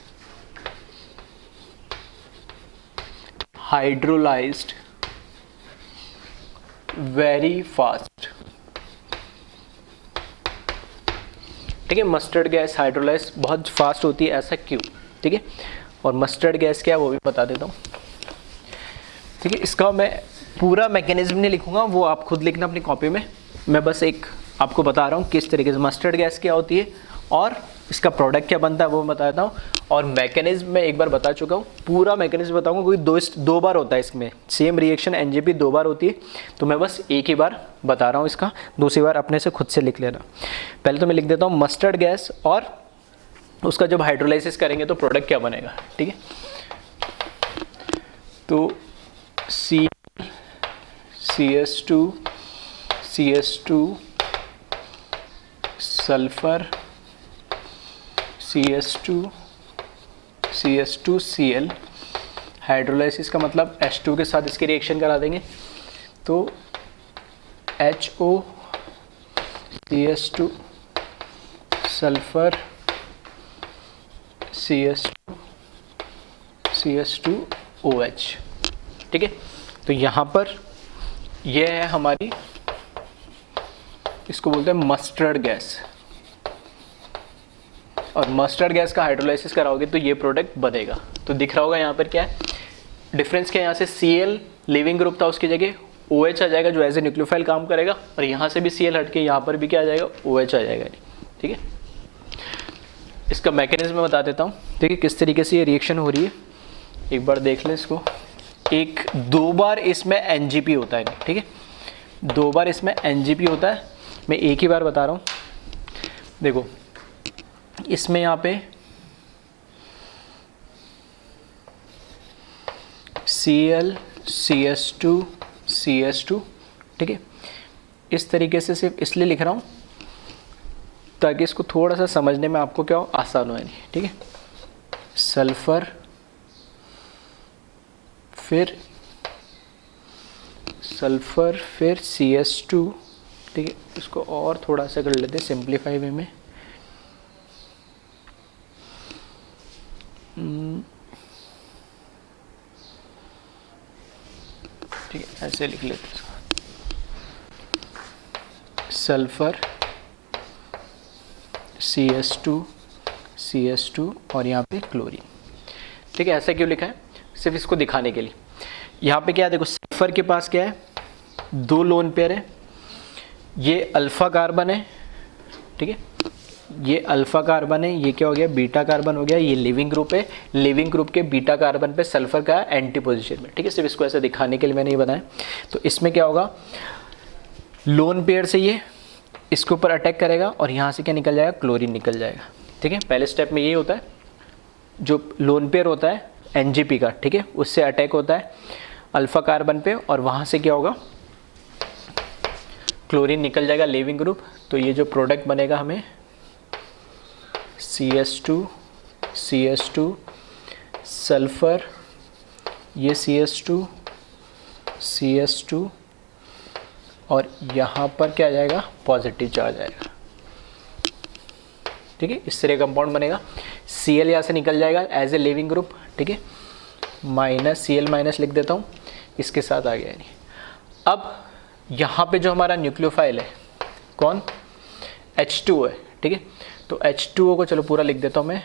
hydrolysed very fast, ठीक है, मस्टर्ड गैस हाइड्रोलाइज बहुत फास्ट होती है, ऐसा क्यों, ठीक है, और मस्टर्ड गैस क्या है वो भी बता देता हूँ, ठीक है। इसका मैं पूरा मैकेनिज्म नहीं लिखूंगा, वो आप खुद लिखना अपनी कॉपी में, मैं बस एक आपको बता रहा हूँ किस तरीके से मस्टर्ड गैस क्या होती है और इसका प्रोडक्ट क्या बनता है वो मैं बताता हूँ, और मैकेनिज्म में एक बार बता चुका हूँ, पूरा मैकेनिज्म बताऊंगा क्योंकि दो बार होता है इसमें, सेम रिएक्शन NJP 2 बार होती है, तो मैं बस एक ही बार बता रहा हूँ इसका, दूसरी बार अपने से खुद से लिख लेना। पहले तो मैं लिख देता हूँ मस्टर्ड गैस और उसका जब हाइड्रोलाइसिस करेंगे तो प्रोडक्ट क्या बनेगा, ठीक है, तो CH2 सल्फर CH2Cl, हाइड्रोलाइसिस का मतलब H2 के साथ इसकी रिएक्शन करा देंगे तो HO CH2 सल्फर CH2OH, ठीक है, तो यहाँ पर यह है हमारी, इसको बोलते हैं मस्टर्ड गैस, और मस्टर्ड गैस का हाइड्रोलाइसिस कराओगे तो ये प्रोडक्ट बनेगा। तो दिख रहा होगा यहाँ पर क्या है डिफरेंस, क्या यहाँ से Cl लिविंग ग्रुप था उसकी जगह OH आ जाएगा जो एज ए न्यूक्लियोफाइल काम करेगा, और यहाँ से भी Cl हट के यहाँ पर भी क्या आ जाएगा OH आ जाएगा, ठीक है। इसका मैकेनिज्म बता देता हूँ, ठीक है, किस तरीके से ये रिएक्शन हो रही है, एक बार देख लें इसको। एक 2 बार इसमें NGP होता है, ठीक है, 2 बार इसमें NGP होता है, मैं एक ही बार बता रहा हूँ। देखो इसमें यहाँ पे Cl CH2 ठीक है, इस तरीके से सिर्फ इसलिए लिख रहा हूँ ताकि इसको थोड़ा सा समझने में आपको क्या हो, आसान हो यानी, ठीक है। सल्फर फिर CS2, ठीक है। इसको और थोड़ा सा कर लेते हैं सिंप्लीफाई वे में। ठीक है, ऐसे लिख लेते हैं। सल्फर CS2 और यहाँ पे क्लोरीन, ठीक है। ऐसा क्यों लिखा है? सिर्फ इसको दिखाने के लिए। यहाँ पे क्या है, देखो सल्फर के पास क्या है, 2 लोन पेयर है, ये अल्फा कार्बन है, ठीक है। ये अल्फा कार्बन है, ये क्या हो गया, बीटा कार्बन हो गया। ये लिविंग ग्रुप है, लिविंग ग्रुप के बीटा कार्बन पे सल्फर का एंटी पोजीशन में, ठीक है। सिर्फ इसको ऐसे दिखाने के लिए मैंने ये बनाया। तो इसमें क्या होगा, लोन पेयर से ये इसके ऊपर अटैक करेगा और यहाँ से क्या निकल जाएगा, क्लोरीन निकल जाएगा, ठीक है। पहले स्टेप में ये होता है, जो लोन पेयर होता है NGP का, ठीक है, उससे अटैक होता है अल्फा कार्बन पे और वहाँ से क्या होगा, क्लोरीन निकल जाएगा, लिविंग ग्रुप। तो ये जो प्रोडक्ट बनेगा हमें CS2 सल्फर, ये CS2 और यहाँ पर क्या आ जाएगा, पॉजिटिव चार्ज आएगा, ठीक है। इस तरह कंपाउंड बनेगा। Cl यहाँ से निकल जाएगा एज ए लिविंग ग्रुप, ठीक है। Cl- लिख देता हूँ, इसके साथ आ गया नहीं। अब यहाँ पे जो हमारा न्यूक्लियोफाइल है कौन, H2O है, ठीक है। तो H2O को चलो पूरा लिख देता हूँ मैं,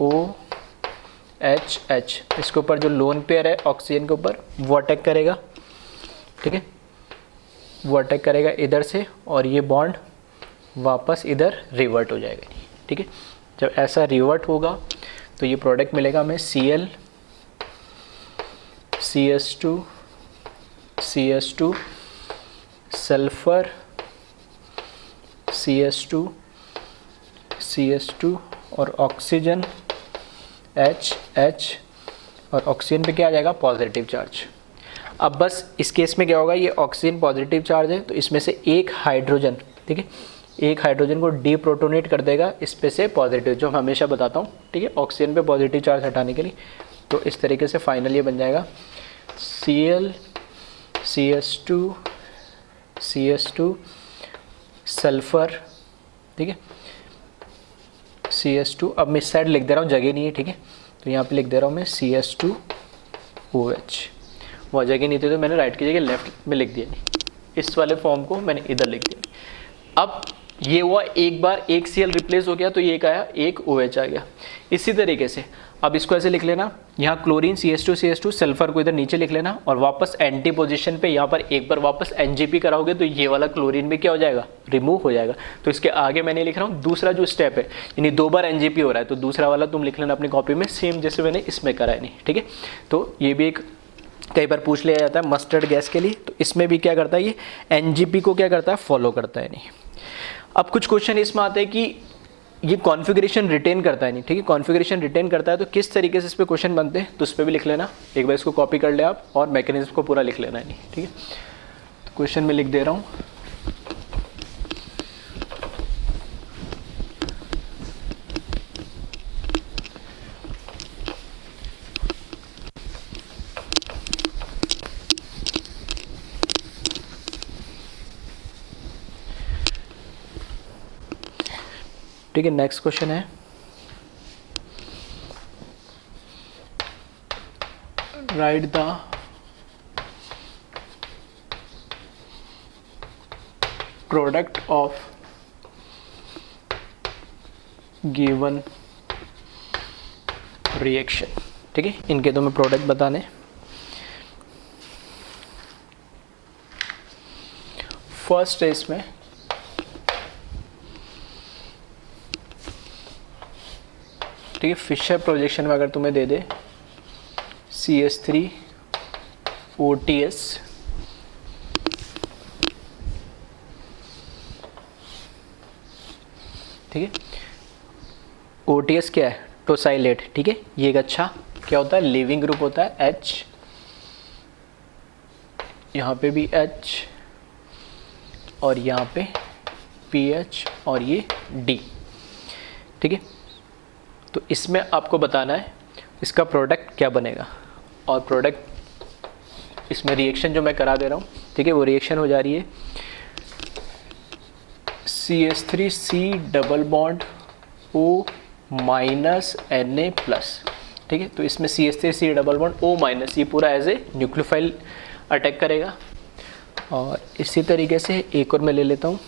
OHH। इसके ऊपर जो लोन पेयर है ऑक्सीजन के ऊपर, वो अटैक करेगा, ठीक है, वो अटैक करेगा इधर से और ये बॉन्ड वापस इधर रिवर्ट हो जाएगा, ठीक है। जब ऐसा रिवर्ट होगा तो ये प्रोडक्ट मिलेगा हमें Cl CS2 सल्फर CS2 और ऑक्सीजन HH और ऑक्सीजन पे क्या आ जाएगा, पॉजिटिव चार्ज। अब बस इस केस में क्या होगा, ये ऑक्सीजन पॉजिटिव चार्ज है तो इसमें से एक हाइड्रोजन, ठीक है, एक हाइड्रोजन को डीप्रोटोनेट कर देगा इस पे से पॉजिटिव, जो मैं हमेशा बताता हूँ, ठीक है, ऑक्सीजन पे पॉजिटिव चार्ज हटाने के लिए। तो इस तरीके से फाइनल ये बन जाएगा Cl CS2 सल्फर, ठीक है, CS2। अब मैं इस साइड लिख दे रहा हूँ, जगह नहीं है, ठीक है, तो यहाँ पे लिख दे रहा हूँ मैं CS2OH। वह जगह नहीं थी तो मैंने राइट की जगह लेफ्ट में लिख दिया, नहीं इस वाले फॉर्म को मैंने इधर लिख दिया। अब ये हुआ, एक बार एक Cl रिप्लेस हो गया तो ये एक आया, एक OH आ गया। इसी तरीके से अब इसको ऐसे लिख लेना, यहाँ क्लोरीन CS2 सल्फर को इधर नीचे लिख लेना और वापस एंटी पोजीशन पे यहाँ पर एक बार वापस NGP कराओगे तो ये वाला क्लोरीन भी क्या हो जाएगा, रिमूव हो जाएगा। तो इसके आगे मैंने लिख रहा हूँ दूसरा जो स्टेप है, यानी 2 बार NGP हो रहा है तो दूसरा वाला तुम लिख लेना अपनी कॉपी में, सेम जैसे मैंने इसमें करा है, नहीं, ठीक है। तो ये भी एक कई बार पूछ लिया जाता है मस्टर्ड गैस के लिए, तो इसमें भी क्या करता है, ये NGP को क्या करता है, फॉलो करता है, नहीं। अब कुछ क्वेश्चन इसमें आते हैं कि ये कॉन्फ़िगरेशन रिटेन करता है, नहीं, ठीक है, कॉन्फ़िगरेशन रिटेन करता है तो किस तरीके से इस पे क्वेश्चन बनते हैं, तो उस पर भी लिख लेना। एक बार इसको कॉपी कर ले आप और मैकेनिज्म को पूरा लिख लेना है, नहीं, ठीक है। तो क्वेश्चन में लिख दे रहा हूँ, ठीक है। नेक्स्ट क्वेश्चन है, right the product of given reaction, ठीक है। इनके तो मैं प्रोडक्ट बताने, फर्स्ट है इसमें ठीक है, फिशर प्रोजेक्शन में अगर तुम्हें दे दे CH3OTS, ठीक है, OTS क्या है, टोसाइलेट, ठीक है। ये एक अच्छा क्या होता है, लिविंग ग्रुप होता है H, यहाँ पे भी H और यहाँ पे PH और ये D, ठीक है। तो इसमें आपको बताना है इसका प्रोडक्ट क्या बनेगा, और प्रोडक्ट इसमें रिएक्शन जो मैं करा दे रहा हूँ, ठीक है, वो रिएक्शन हो जा रही है CH3C double bond O minus Na+, ठीक है। तो इसमें CH3C double bond O minus, ये पूरा एज ए न्यूक्लियोफाइल अटैक करेगा। और इसी तरीके से एक और मैं ले लेता हूँ,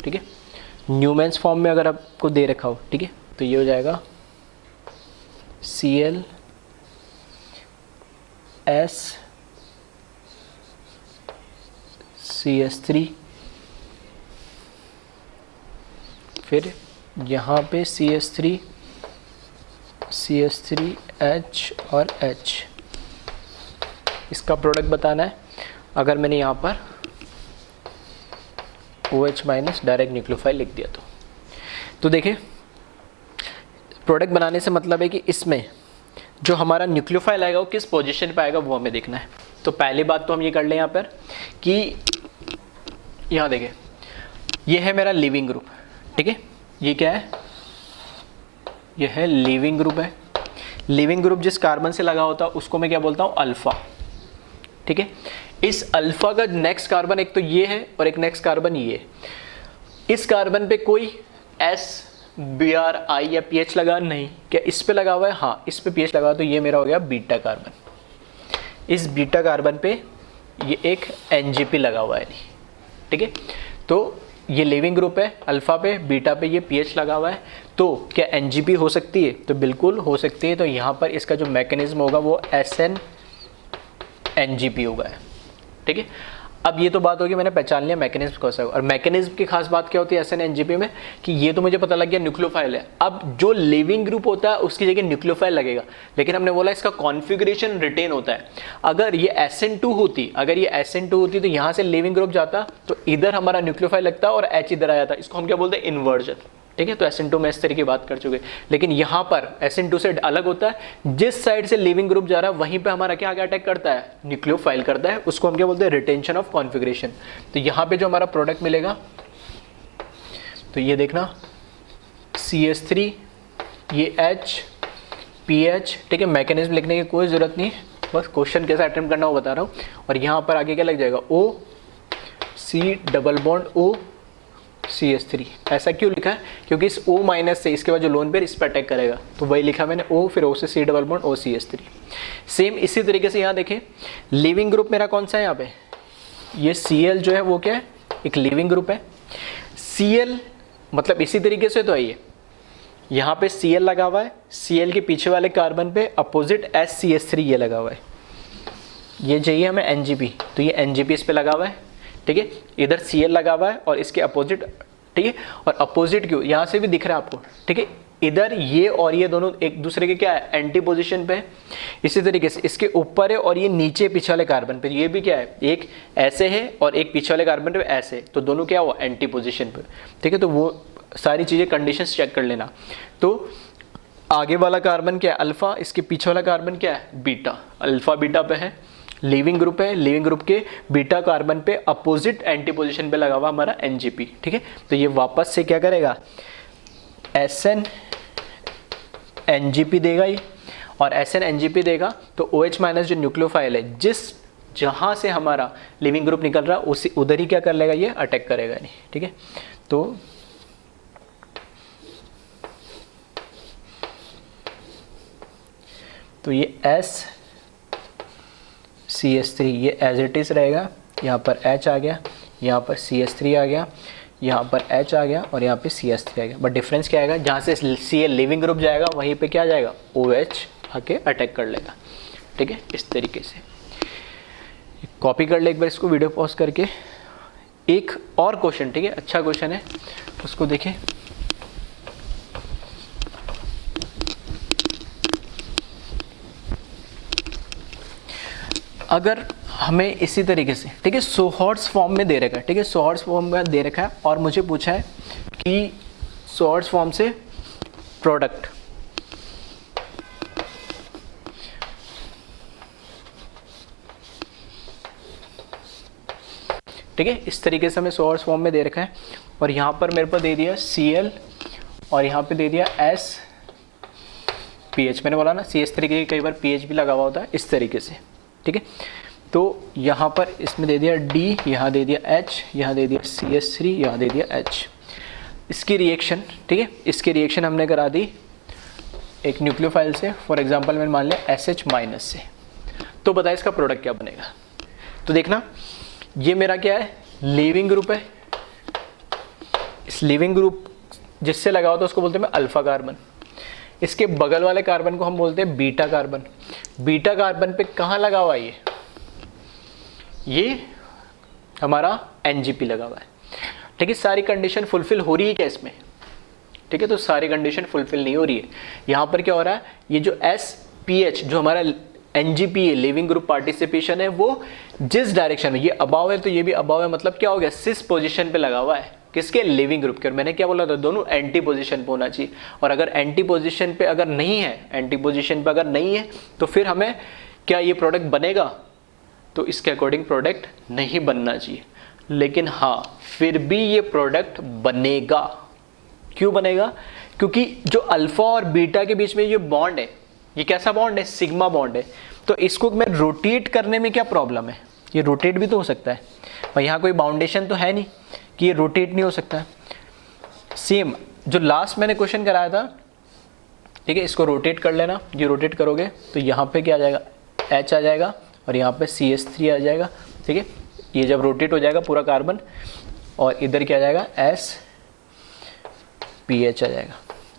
ठीक है। न्यूमेंस फॉर्म में अगर आपको दे रखा हो, ठीक है, तो ये हो जाएगा Cl S CH3, फिर यहाँ पे CH3 CH3H और H, इसका प्रोडक्ट बताना है। अगर मैंने यहाँ पर OH माइनस डायरेक्ट न्यूक्लियोफाइल लिख दिया तो देखिए प्रोडक्ट बनाने से मतलब है कि इसमें जो हमारा न्यूक्लियोफाइल आएगा वो किस पोजीशन पे आएगा वो हमें देखना है। तो पहली बात तो हम ये कर लें यहाँ पर कि यहाँ देखिए ये है मेरा लीविंग ग्रुप, ठीक है। ये क्या है, ये है लीविंग ग्रुप है। लीविंग ग्रुप जिस कार्बन से लगा होता है उसको मैं क्या बोलता हूँ, अल्फा, ठीक है। इस अल्फा का नेक्स्ट कार्बन एक तो ये है और एक नेक्स्ट कार्बन ये। इस कार्बन पे कोई S Br I या PH लगा नहीं, क्या इस पे लगा हुआ है, हाँ इस पे PH लगा, तो ये मेरा हो गया बीटा कार्बन। इस बीटा कार्बन पे ये एक NGP लगा हुआ है, ठीक है। तो ये लिविंग ग्रुप है, अल्फा पे बीटा पे ये PH लगा हुआ है, तो क्या NGP हो सकती है, तो बिल्कुल हो सकती है। तो यहाँ पर इसका जो मैकेनिज्म होगा वो SN NGP होगा, ठीक है। अब ये तो बात होगी मैंने पहचान लिया मैकेनिज्म कौन सा है, और मैकेनिज्म की खास बात क्या होती है SN NGP में कि ये तो मुझे पता लग गया न्यूक्लियोफाइल है। अब जो लिविंग ग्रुप होता है उसकी जगह न्यूक्लियोफाइल लगेगा, लेकिन हमने बोला इसका कॉन्फ़िगरेशन रिटेन होता है। अगर ये SN2 होती, तो यहाँ से लिविंग ग्रुप जाता तो इधर हमारा न्यूक्लियोफाइल लगता और H इधर आ जाता। इसको हम क्या बोलते हैं, इन्वर्जन, ठीक है। तो SN2 में इस तरह की बात कर चुके, लेकिन यहाँ पर SN2 से अलग होता है। जिस साइड से लिविंग ग्रुप जा रहा है वहीं पे हमारा क्या आगे अटैक करता है, न्यूक्लियोफाइल करता है। उसको हम क्या बोलते हैं, रिटेंशन ऑफ कॉन्फ़िगरेशन। तो यहाँ पे जो हमारा प्रोडक्ट मिलेगा, तो ये देखना CH3 ये H PH, ठीक है। मैकेनिज्म लिखने की कोई ज़रूरत नहीं, बस क्वेश्चन कैसे अटेम्प्ट करना वो बता रहा हूँ। और यहाँ पर आगे क्या लग जाएगा, O C double bond O CH3। ऐसा क्यों लिखा है, क्योंकि इस O माइनस से इसके बाद जो लोन पेयर इस पर अटैक करेगा, तो वही लिखा मैंने O, फिर O से C double bond O CH3। Same इसी तरीके से यहाँ देखें लिविंग ग्रुप मेरा कौन सा है, यहाँ पे ये Cl जो है वो क्या है, एक लिविंग ग्रुप है। Cl मतलब इसी तरीके से तो आइए यहाँ पे Cl लगा हुआ है, Cl के पीछे वाले कार्बन पे अपोजिट SCH3 ये लगा हुआ है। ये चाहिए हमें NGP, तो ये NGP इस पे लगा हुआ है, ठीक है। इधर Cl लगा हुआ है और इसके अपोजिट, ठीक है। और अपोजिट क्यों, यहाँ से भी दिख रहा है आपको, ठीक है। इधर ये और ये दोनों एक दूसरे के क्या है, एंटी पोजीशन पे है। इसी तरीके से इसके ऊपर है और ये नीचे पीछे वाले कार्बन पे ये भी क्या है, एक ऐसे है और एक पीछे वाले कार्बन पे ऐसे, तो दोनों क्या हुआ, एंटी पोजीशन पे, ठीक है। तो वो सारी चीज़ें कंडीशंस चेक कर लेना। तो आगे वाला कार्बन क्या है, अल्फा, इसके पीछे वाला कार्बन क्या है, बीटा। अल्फा बीटा पे है, लिविंग ग्रुप है, लिविंग ग्रुप के बीटा कार्बन पे अपोजिट एंटी पोजीशन पे लगा हुआ हमारा NGP, ठीक है। तो ये वापस से क्या करेगा, SN NGP देगा ये, और SN NGP देगा तो OH माइनस जो न्यूक्लियोफाइल है जिस जहाँ से हमारा लिविंग ग्रुप निकल रहा है उसी उधर ही क्या कर लेगा, ये अटैक करेगा नहीं, ठीक है। तो ये CH3 ये एज इट इज़ रहेगा, यहाँ पर H आ गया, यहाँ पर CH3 आ गया, यहाँ पर H आ गया और यहाँ पे CH3 आ गया। बट डिफरेंस क्या आएगा, जहाँ से Cl लिविंग ग्रुप जाएगा वहीं पे क्या जाएगा, OH आके अटैक कर लेगा, ठीक है। इस तरीके से कॉपी कर ले एक बार इसको वीडियो पॉज करके। एक और क्वेश्चन, ठीक है, अच्छा क्वेश्चन है, उसको देखें। अगर हमें इसी तरीके से, ठीक है, सोहर्ट्ज़ फॉर्म में दे रखा है, ठीक है, सोहर्ट्ज़ फॉर्म में दे रखा है और मुझे पूछा है कि सोहर्ट्ज़ फॉर्म से प्रोडक्ट, ठीक है, इस तरीके से हमें सोर्स फॉर्म में दे रखा है, और यहाँ पर मेरे को दे दिया Cl और यहाँ पे दे दिया SPH। मैंने बोला ना CH3 के कई बार pH भी लगा हुआ होता है, इस तरीके से, ठीक है। तो यहाँ पर इसमें दे दिया D, यहाँ दे दिया H, यहाँ दे दिया CH3, यहाँ दे दिया H। इसकी रिएक्शन, ठीक है, इसकी रिएक्शन हमने करा दी एक न्यूक्लियोफाइल से, फॉर एग्जांपल मैंने मान लिया SH माइनस से। तो बताए इसका प्रोडक्ट क्या बनेगा। तो देखना, ये मेरा क्या है, लीविंग ग्रुप है। इस लीविंग ग्रुप जिससे लगा होता है उसको बोलते हैं अल्फा कार्बन। इसके बगल वाले कार्बन को हम बोलते हैं बीटा कार्बन। बीटा कार्बन पे कहाँ लगा हुआ है ये हमारा NGP लगा हुआ है, ठीक है। सारी कंडीशन फुलफिल हो रही है क्या इसमें, ठीक है। तो सारी कंडीशन फुलफिल नहीं हो रही है। यहाँ पर क्या हो रहा है, ये जो SPH जो हमारा NGP है, लिविंग ग्रुप पार्टिसिपेशन है, वो जिस डायरेक्शन में, ये अबाव है तो ये भी अबाव है, मतलब क्या हो गया, सिस पोजीशन पे लगा हुआ है। किसके, लिविंग ग्रुप के। और मैंने क्या बोला था, दोनों एंटी पोजीशन पे होना चाहिए। और अगर एंटी पोजीशन पे अगर नहीं है, एंटी पोजीशन पे अगर नहीं है, तो फिर हमें क्या ये प्रोडक्ट बनेगा, तो इसके अकॉर्डिंग प्रोडक्ट नहीं बनना चाहिए। लेकिन हाँ, फिर भी ये प्रोडक्ट बनेगा। क्यों बनेगा, क्योंकि जो अल्फा और बीटा के बीच में ये बॉन्ड है, ये कैसा बॉन्ड है, सिग्मा बॉन्ड है। तो इसको मैं रोटेट करने में क्या प्रॉब्लम है, ये रोटेट भी तो हो सकता है और यहाँ कोई बाउंडेशन तो है नहीं कि ये रोटेट नहीं हो सकता। सेम जो लास्ट मैंने क्वेश्चन कराया था, ठीक है, इसको रोटेट कर लेना। ये रोटेट करोगे तो यहाँ पे क्या आ जाएगा, H आ जाएगा और यहाँ पे CH3 आ जाएगा, ठीक है। ये जब रोटेट हो जाएगा पूरा कार्बन, और इधर क्या आ जाएगा, SPH आ जाएगा।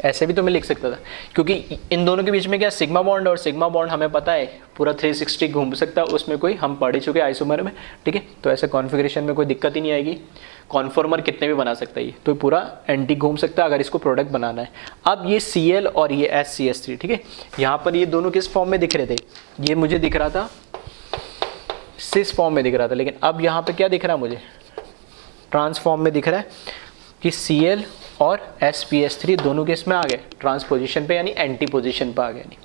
ऐसे भी तो मैं लिख सकता था, क्योंकि इन दोनों के बीच में क्या सिग्मा बॉन्ड, और सिग्मा बॉन्ड हमें पता है पूरा 360 घूम सकता है, उसमें कोई हम पढ़ ही चुके आइसोमर में, ठीक है। तो ऐसे कॉन्फ़िगरेशन में कोई दिक्कत ही नहीं आएगी। कॉन्फॉर्मर कितने भी बना सकता है ये, तो पूरा एंटी घूम सकता है अगर इसको प्रोडक्ट बनाना है। अब ये Cl और ये SCH3, ठीक है, यहाँ पर ये दोनों किस फॉर्म में दिख रहे थे, ये मुझे दिख रहा था सिस फॉर्म में दिख रहा था, लेकिन अब यहाँ पे क्या दिख रहा है मुझे, ट्रांस फॉर्म में दिख रहा है कि Cl और SPH3 दोनों के इसमें आ गए ट्रांस पोजीशन पे, यानी एंटी पोजीशन पे आ गए। नहीं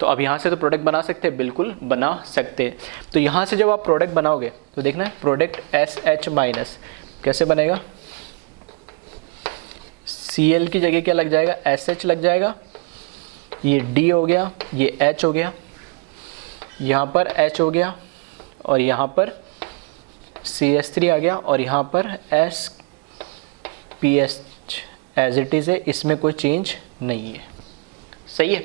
तो अब यहाँ से तो प्रोडक्ट बना सकते हैं, बिल्कुल बना सकते हैं। तो यहाँ से जब आप प्रोडक्ट बनाओगे तो देखना है प्रोडक्ट SH माइनस कैसे बनेगा, Cl की जगह क्या लग जाएगा, SH लग जाएगा, ये D हो गया, ये H हो गया, यहाँ पर H हो गया, और यहाँ पर CH3 आ गया, और यहाँ पर SPH एज इट इज़ है, इसमें कोई चेंज नहीं है। सही है।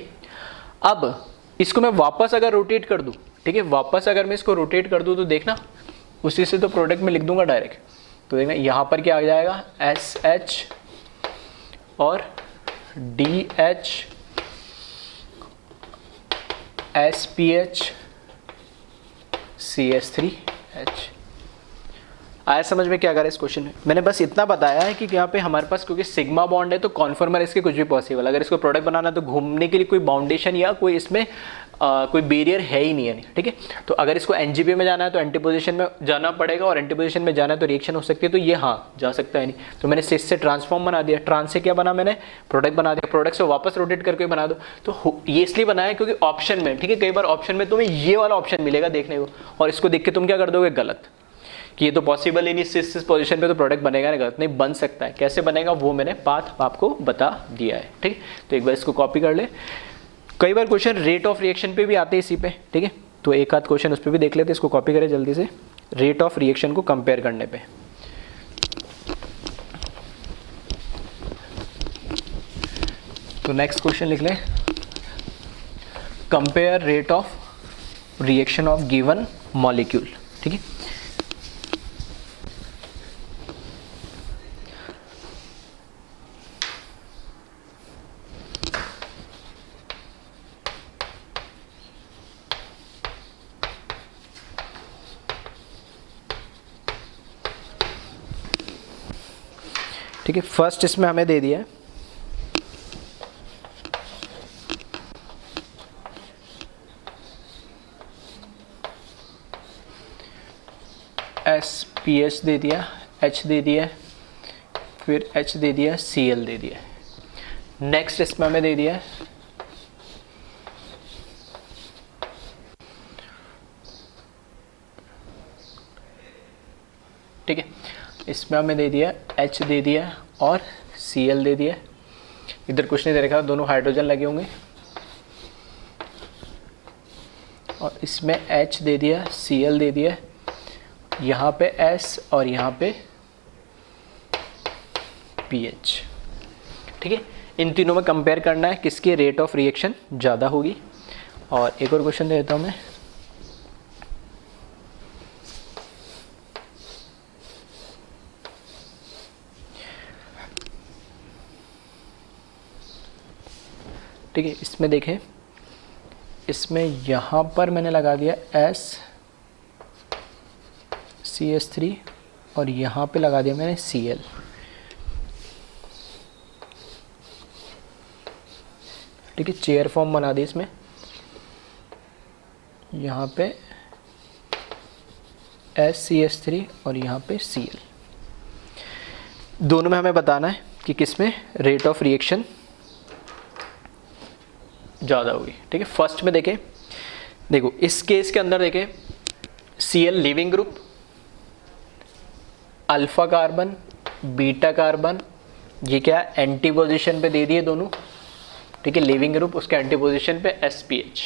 अब इसको मैं वापस अगर रोटेट कर दूँ, ठीक है, वापस अगर मैं इसको रोटेट कर दूँ तो देखना उसी से तो प्रोडक्ट में लिख दूंगा डायरेक्ट। तो देखना यहाँ पर क्या आ जाएगा, SH और DH SPH CH3H। आया समझ में क्या कर रहा है इस क्वेश्चन में। मैंने बस इतना बताया है कि यहाँ पे हमारे पास क्योंकि सिग्मा बॉन्ड है तो कॉन्फॉर्मर इसके कुछ भी पॉसिबल। अगर इसको प्रोडक्ट बनाना तो घूमने के लिए कोई बाउंडेशन या कोई इसमें कोई बैरियर है ही नहीं है, ठीक है। तो अगर इसको एनजीपी में जाना है तो एंटी पोजीशन में जाना पड़ेगा, और एंटी पोजीशन में जाना है तो रिएक्शन हो सकती है, तो ये हाँ जा सकता है नहीं। तो मैंने सिस से ट्रांसफॉर्म बना दिया, ट्रांस से क्या बना, मैंने प्रोडक्ट बना दिया, प्रोडक्ट से वापस रोटेट करके बना दो। तो ये इसलिए बनाया क्योंकि ऑप्शन में, ठीक है, कई बार ऑप्शन में तुम्हें ये वाला ऑप्शन मिलेगा देखने को, और इसको देख के तुम क्या कर दोगे गलत, कि ये तो पॉसिबल ही नहीं, सिस पोजीशन पे तो प्रोडक्ट बनेगा ना, गलत नहीं बन सकता है। कैसे बनेगा वो मैंने पाथ आपको बता दिया है, ठीक। तो एक बार इसको कॉपी कर ले। कई बार क्वेश्चन रेट ऑफ रिएक्शन पे भी आते हैं इसी पे, ठीक है, तो एक आध क्वेश्चन उस पर भी देख लेते हैं। इसको कॉपी करें जल्दी से, रेट ऑफ रिएक्शन को कंपेयर करने पे। तो नेक्स्ट क्वेश्चन लिख लें, compare rate of reaction of given molecule, ठीक है। ठीक है, फर्स्ट इसमें हमें दे दिया है SPH दे दिया, H दे दिया, फिर H दे दिया, Cl दे दिया। नेक्स्ट इसमें हमें दे दिया है ठीक है, इसमें हमें दे दिया H दे दिया और Cl दे दिया। इधर कुछ नहीं दे रखा, दोनों हाइड्रोजन लगे होंगे और इसमें H दे दिया, Cl दे दिया, यहाँ पे S और यहाँ पे pH। ठीक है, इन तीनों में कंपेयर करना है किसकी रेट ऑफ रिएक्शन ज़्यादा होगी। और एक और क्वेश्चन दे देता हूँ मैं। ठीक है, इसमें देखें, इसमें यहाँ पर मैंने लगा दिया CH3 और यहाँ पे लगा दिया मैंने Cl। ठीक है, चेयर फॉर्म बना दी इसमें, यहाँ पे SCH3 और यहाँ पे Cl। दोनों में हमें बताना है कि किस में रेट ऑफ रिएक्शन ज़्यादा होगी। ठीक है, फर्स्ट में देखें, देखो इस केस के अंदर देखें Cl leaving group, alpha carbon, beta carbon, ये क्या एंटी पोजिशन पे दे दिए दोनों। ठीक है, लीविंग ग्रुप, उसके एंटी पोजिशन पे SPH।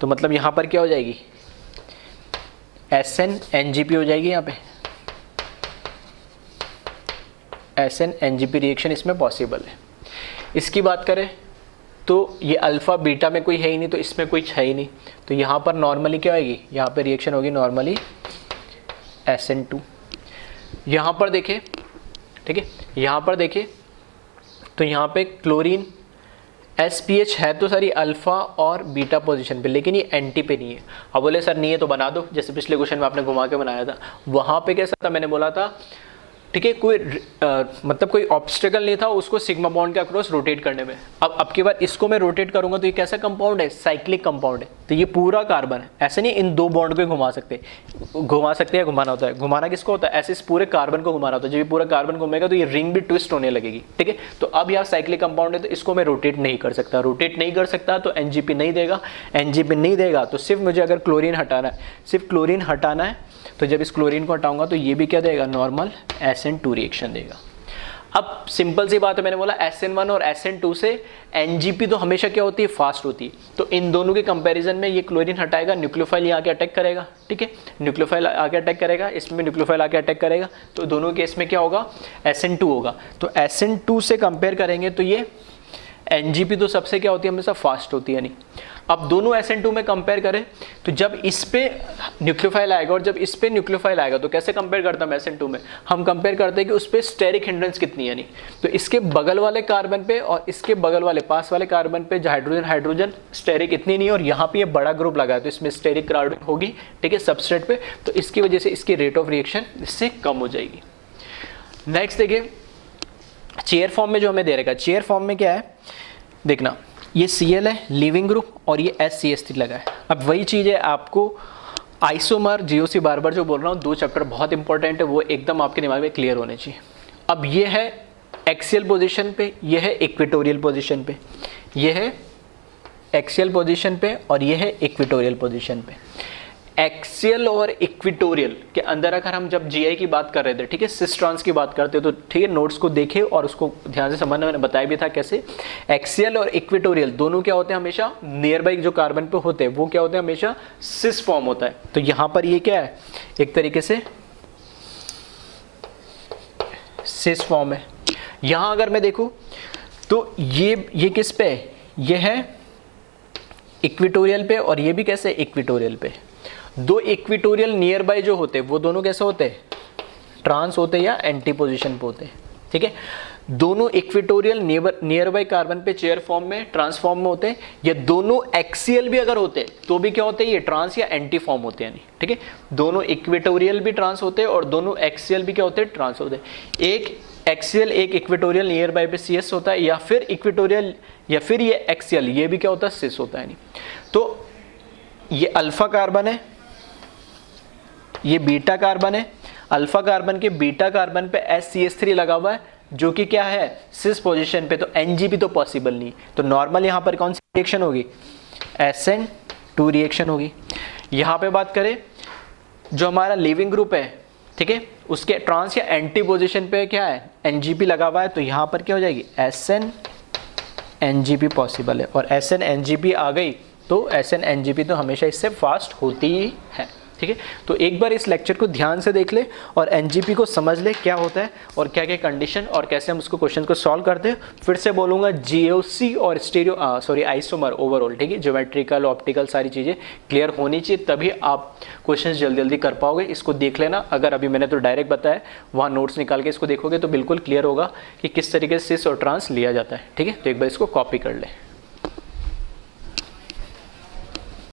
तो मतलब यहाँ पर क्या हो जाएगी, SN-NGP हो जाएगी। यहाँ पे SN-NGP रिएक्शन इसमें पॉसिबल है। इसकी बात करें तो ये अल्फा बीटा में कोई है ही नहीं, तो इसमें कोई है ही नहीं, तो यहाँ पर नॉर्मली क्या होगी, यहाँ पे रिएक्शन होगी नॉर्मली SN2। यहाँ पर देखें, ठीक है, यहाँ पर देखें तो यहाँ पे क्लोरीन SPH है तो सर ये अल्फा और बीटा पोजीशन पे, लेकिन ये एंटी पे नहीं है। अब बोले सर नहीं है तो बना दो, जैसे पिछले क्वेश्चन में आपने घुमा के बनाया था, वहाँ पे कैसा था मैंने बोला था। ठीक है, कोई मतलब कोई ऑब्स्टेकल नहीं था उसको सिग्मा बॉन्ड के अक्रॉस रोटेट करने में। अब की बार इसको मैं रोटेट करूंगा तो ये कैसा कंपाउंड है, साइक्लिक कंपाउंड है, तो ये पूरा कार्बन है। ऐसे नहीं इन दो बॉन्ड को घुमा सकते हैं, घुमाना होता है। घुमाना किसको होता है, ऐसे इस पूरे कार्बन को घुमाना होता है। जब ये पूरा कार्बन घूमेगा तो ये रिंग भी ट्विस्ट होने लगेगी। ठीक है, तो अब यहाँ साइक्लिक कंपाउंड है तो इसको मैं रोटेट नहीं कर सकता, तो NGP नहीं देगा। NGP नहीं देगा तो सिर्फ मुझे अगर क्लोरीन हटाना है, तो जब इस क्लोरीन को हटाऊंगा तो ये भी क्या देगा, नॉर्मल SN2 रिएक्शन देगा। अब सिंपल सी बात है, मैंने बोला SN1 और SN2 से NGP तो हमेशा क्या होती है, फास्ट होती है। तो इन दोनों के कंपैरिजन में ये क्लोरीन हटाएगा, न्यूक्लियोफाइल यहाँ आके अटैक करेगा। ठीक है, न्यूक्लियोफाइल आके अटैक करेगा, इसमें न्यूक्लियोफाइल आके अटैक करेगा, तो दोनों केस में क्या होगा, SN2 होगा। तो SN2 से कंपेयर करेंगे तो ये NGP तो सबसे क्या होती है, हमेशा फास्ट होती है। नहीं, अब दोनों SN2 में कंपेयर करें तो जब इस पे न्यूक्लियोफाइल आएगा और जब इस पे न्यूक्लियोफाइल आएगा तो कैसे कंपेयर करता हूं SN2 में, हम कंपेयर करते हैं कि उस पे स्टेरिक हिंड्रेंस कितनी है। नहीं, तो इसके बगल वाले कार्बन पे और इसके बगल वाले पास वाले कार्बन पे जो हाइड्रोजन स्टेरिक इतनी नहीं है, और यहाँ पे ये बड़ा ग्रुप लगा है तो इसमें स्टेरिक कार्बन होगी। ठीक है, सबस्ट्रेट पे, तो इसकी वजह से इसकी रेट ऑफ रिएक्शन इससे कम हो जाएगी। नेक्स्ट देखिए, चेयर फॉर्म में जो हमें दे रखा है, चेयर फॉर्म में क्या है देखना, ये Cl है लीविंग ग्रुप और ये SCH3 लगा है। अब वही चीज़ है, आपको आइसोमर GOC बार बार जो बोल रहा हूँ, 2 चैप्टर बहुत इंपॉर्टेंट है, वो एकदम आपके दिमाग में क्लियर होने चाहिए। अब ये है एक्सियल पोजीशन पे, ये है इक्वेटोरियल पोजीशन पे, ये है एक्सियल पोजीशन पे और ये है इक्वेटोरियल पोजीशन पे। एक्सियल और इक्वेटोरियल के अंदर अगर हम जब GI की बात कर रहे थे, ठीक है, सिस ट्रांस की बात करते, तो ठीक है, नोट्स को देखे और उसको ध्यान से समझना, मैंने बताया भी था कैसे। एक्सियल और इक्वेटोरियल दोनों क्या होते हैं, हमेशा नियर बाई जो कार्बन पे होते हैं वो क्या होते हैं, हमेशा सिस फॉर्म होता है। तो यहाँ पर ये क्या है, एक तरीके से सिस फॉर्म है। यहाँ अगर मैं देखूँ तो ये किस पे है, ये है इक्वेटोरियल पे और ये भी कैसे, इक्वेटोरियल पे। दो इक्वेटोरियल नियर बाय जो होते हैं वो दोनों कैसे होते हैं, ट्रांस होते हैं या एंटी पोजीशन पे होते हैं। ठीक है, दोनों इक्वेटोरियल नियर बाय कार्बन पे चेयर फॉर्म में, ट्रांस फॉर्म में होते हैं, या दोनों एक्सियल भी अगर होते हैं तो भी क्या होते हैं, ये ट्रांस या एंटी फॉर्म होते हैं। नहीं, ठीक है, दोनों इक्वेटोरियल भी ट्रांस होते हैं और दोनों एक्सियल भी क्या होते हैं, ट्रांस होते हैं। एक एक्सियल एक इक्वेटोरियल नियर बाय पे CS होता है, या फिर इक्वेटोरियल या फिर ये एक्सियल, ये भी क्या होता है, सिस होता है। नहीं, तो ये अल्फा कार्बन है, ये बीटा कार्बन है। अल्फा कार्बन के बीटा कार्बन पे SCH3 लगा हुआ है जो कि क्या है, सिस पोजीशन पे, तो NGP तो पॉसिबल नहीं। तो नॉर्मल यहाँ पर कौन सी रिएक्शन होगी, SN2 रिएक्शन होगी। यहाँ पे बात करें जो हमारा लिविंग ग्रुप है, ठीक है, उसके ट्रांस या एंटी पोजिशन पे क्या है, एनजीपी लगा हुआ है, तो यहाँ पर क्या हो जाएगी, एसएन एनजीपी पॉसिबल है। और एसएन एनजीपी आ गई तो एसएन एनजीपी तो हमेशा इससे फास्ट होती ही है। ठीक है, तो एक बार इस लेक्चर को ध्यान से देख ले और एनजीपी को समझ ले क्या होता है और क्या क्या कंडीशन और कैसे हम उसको क्वेश्चन को सॉल्व करते हैं। फिर से बोलूँगा, जीओसी और स्टीरियो आइसोमर ओवरऑल, ठीक है, ज्योमेट्रिकल ऑप्टिकल सारी चीज़ें क्लियर होनी चाहिए, तभी आप क्वेश्चन जल्दी जल्दी कर पाओगे। इसको देख लेना, अगर अभी मैंने तो डायरेक्ट बताया, वहाँ नोट्स निकाल के इसको देखोगे तो बिल्कुल क्लियर होगा कि किस तरीके से सिस और ट्रांस लिया जाता है। ठीक है, तो एक बार इसको कॉपी कर ले।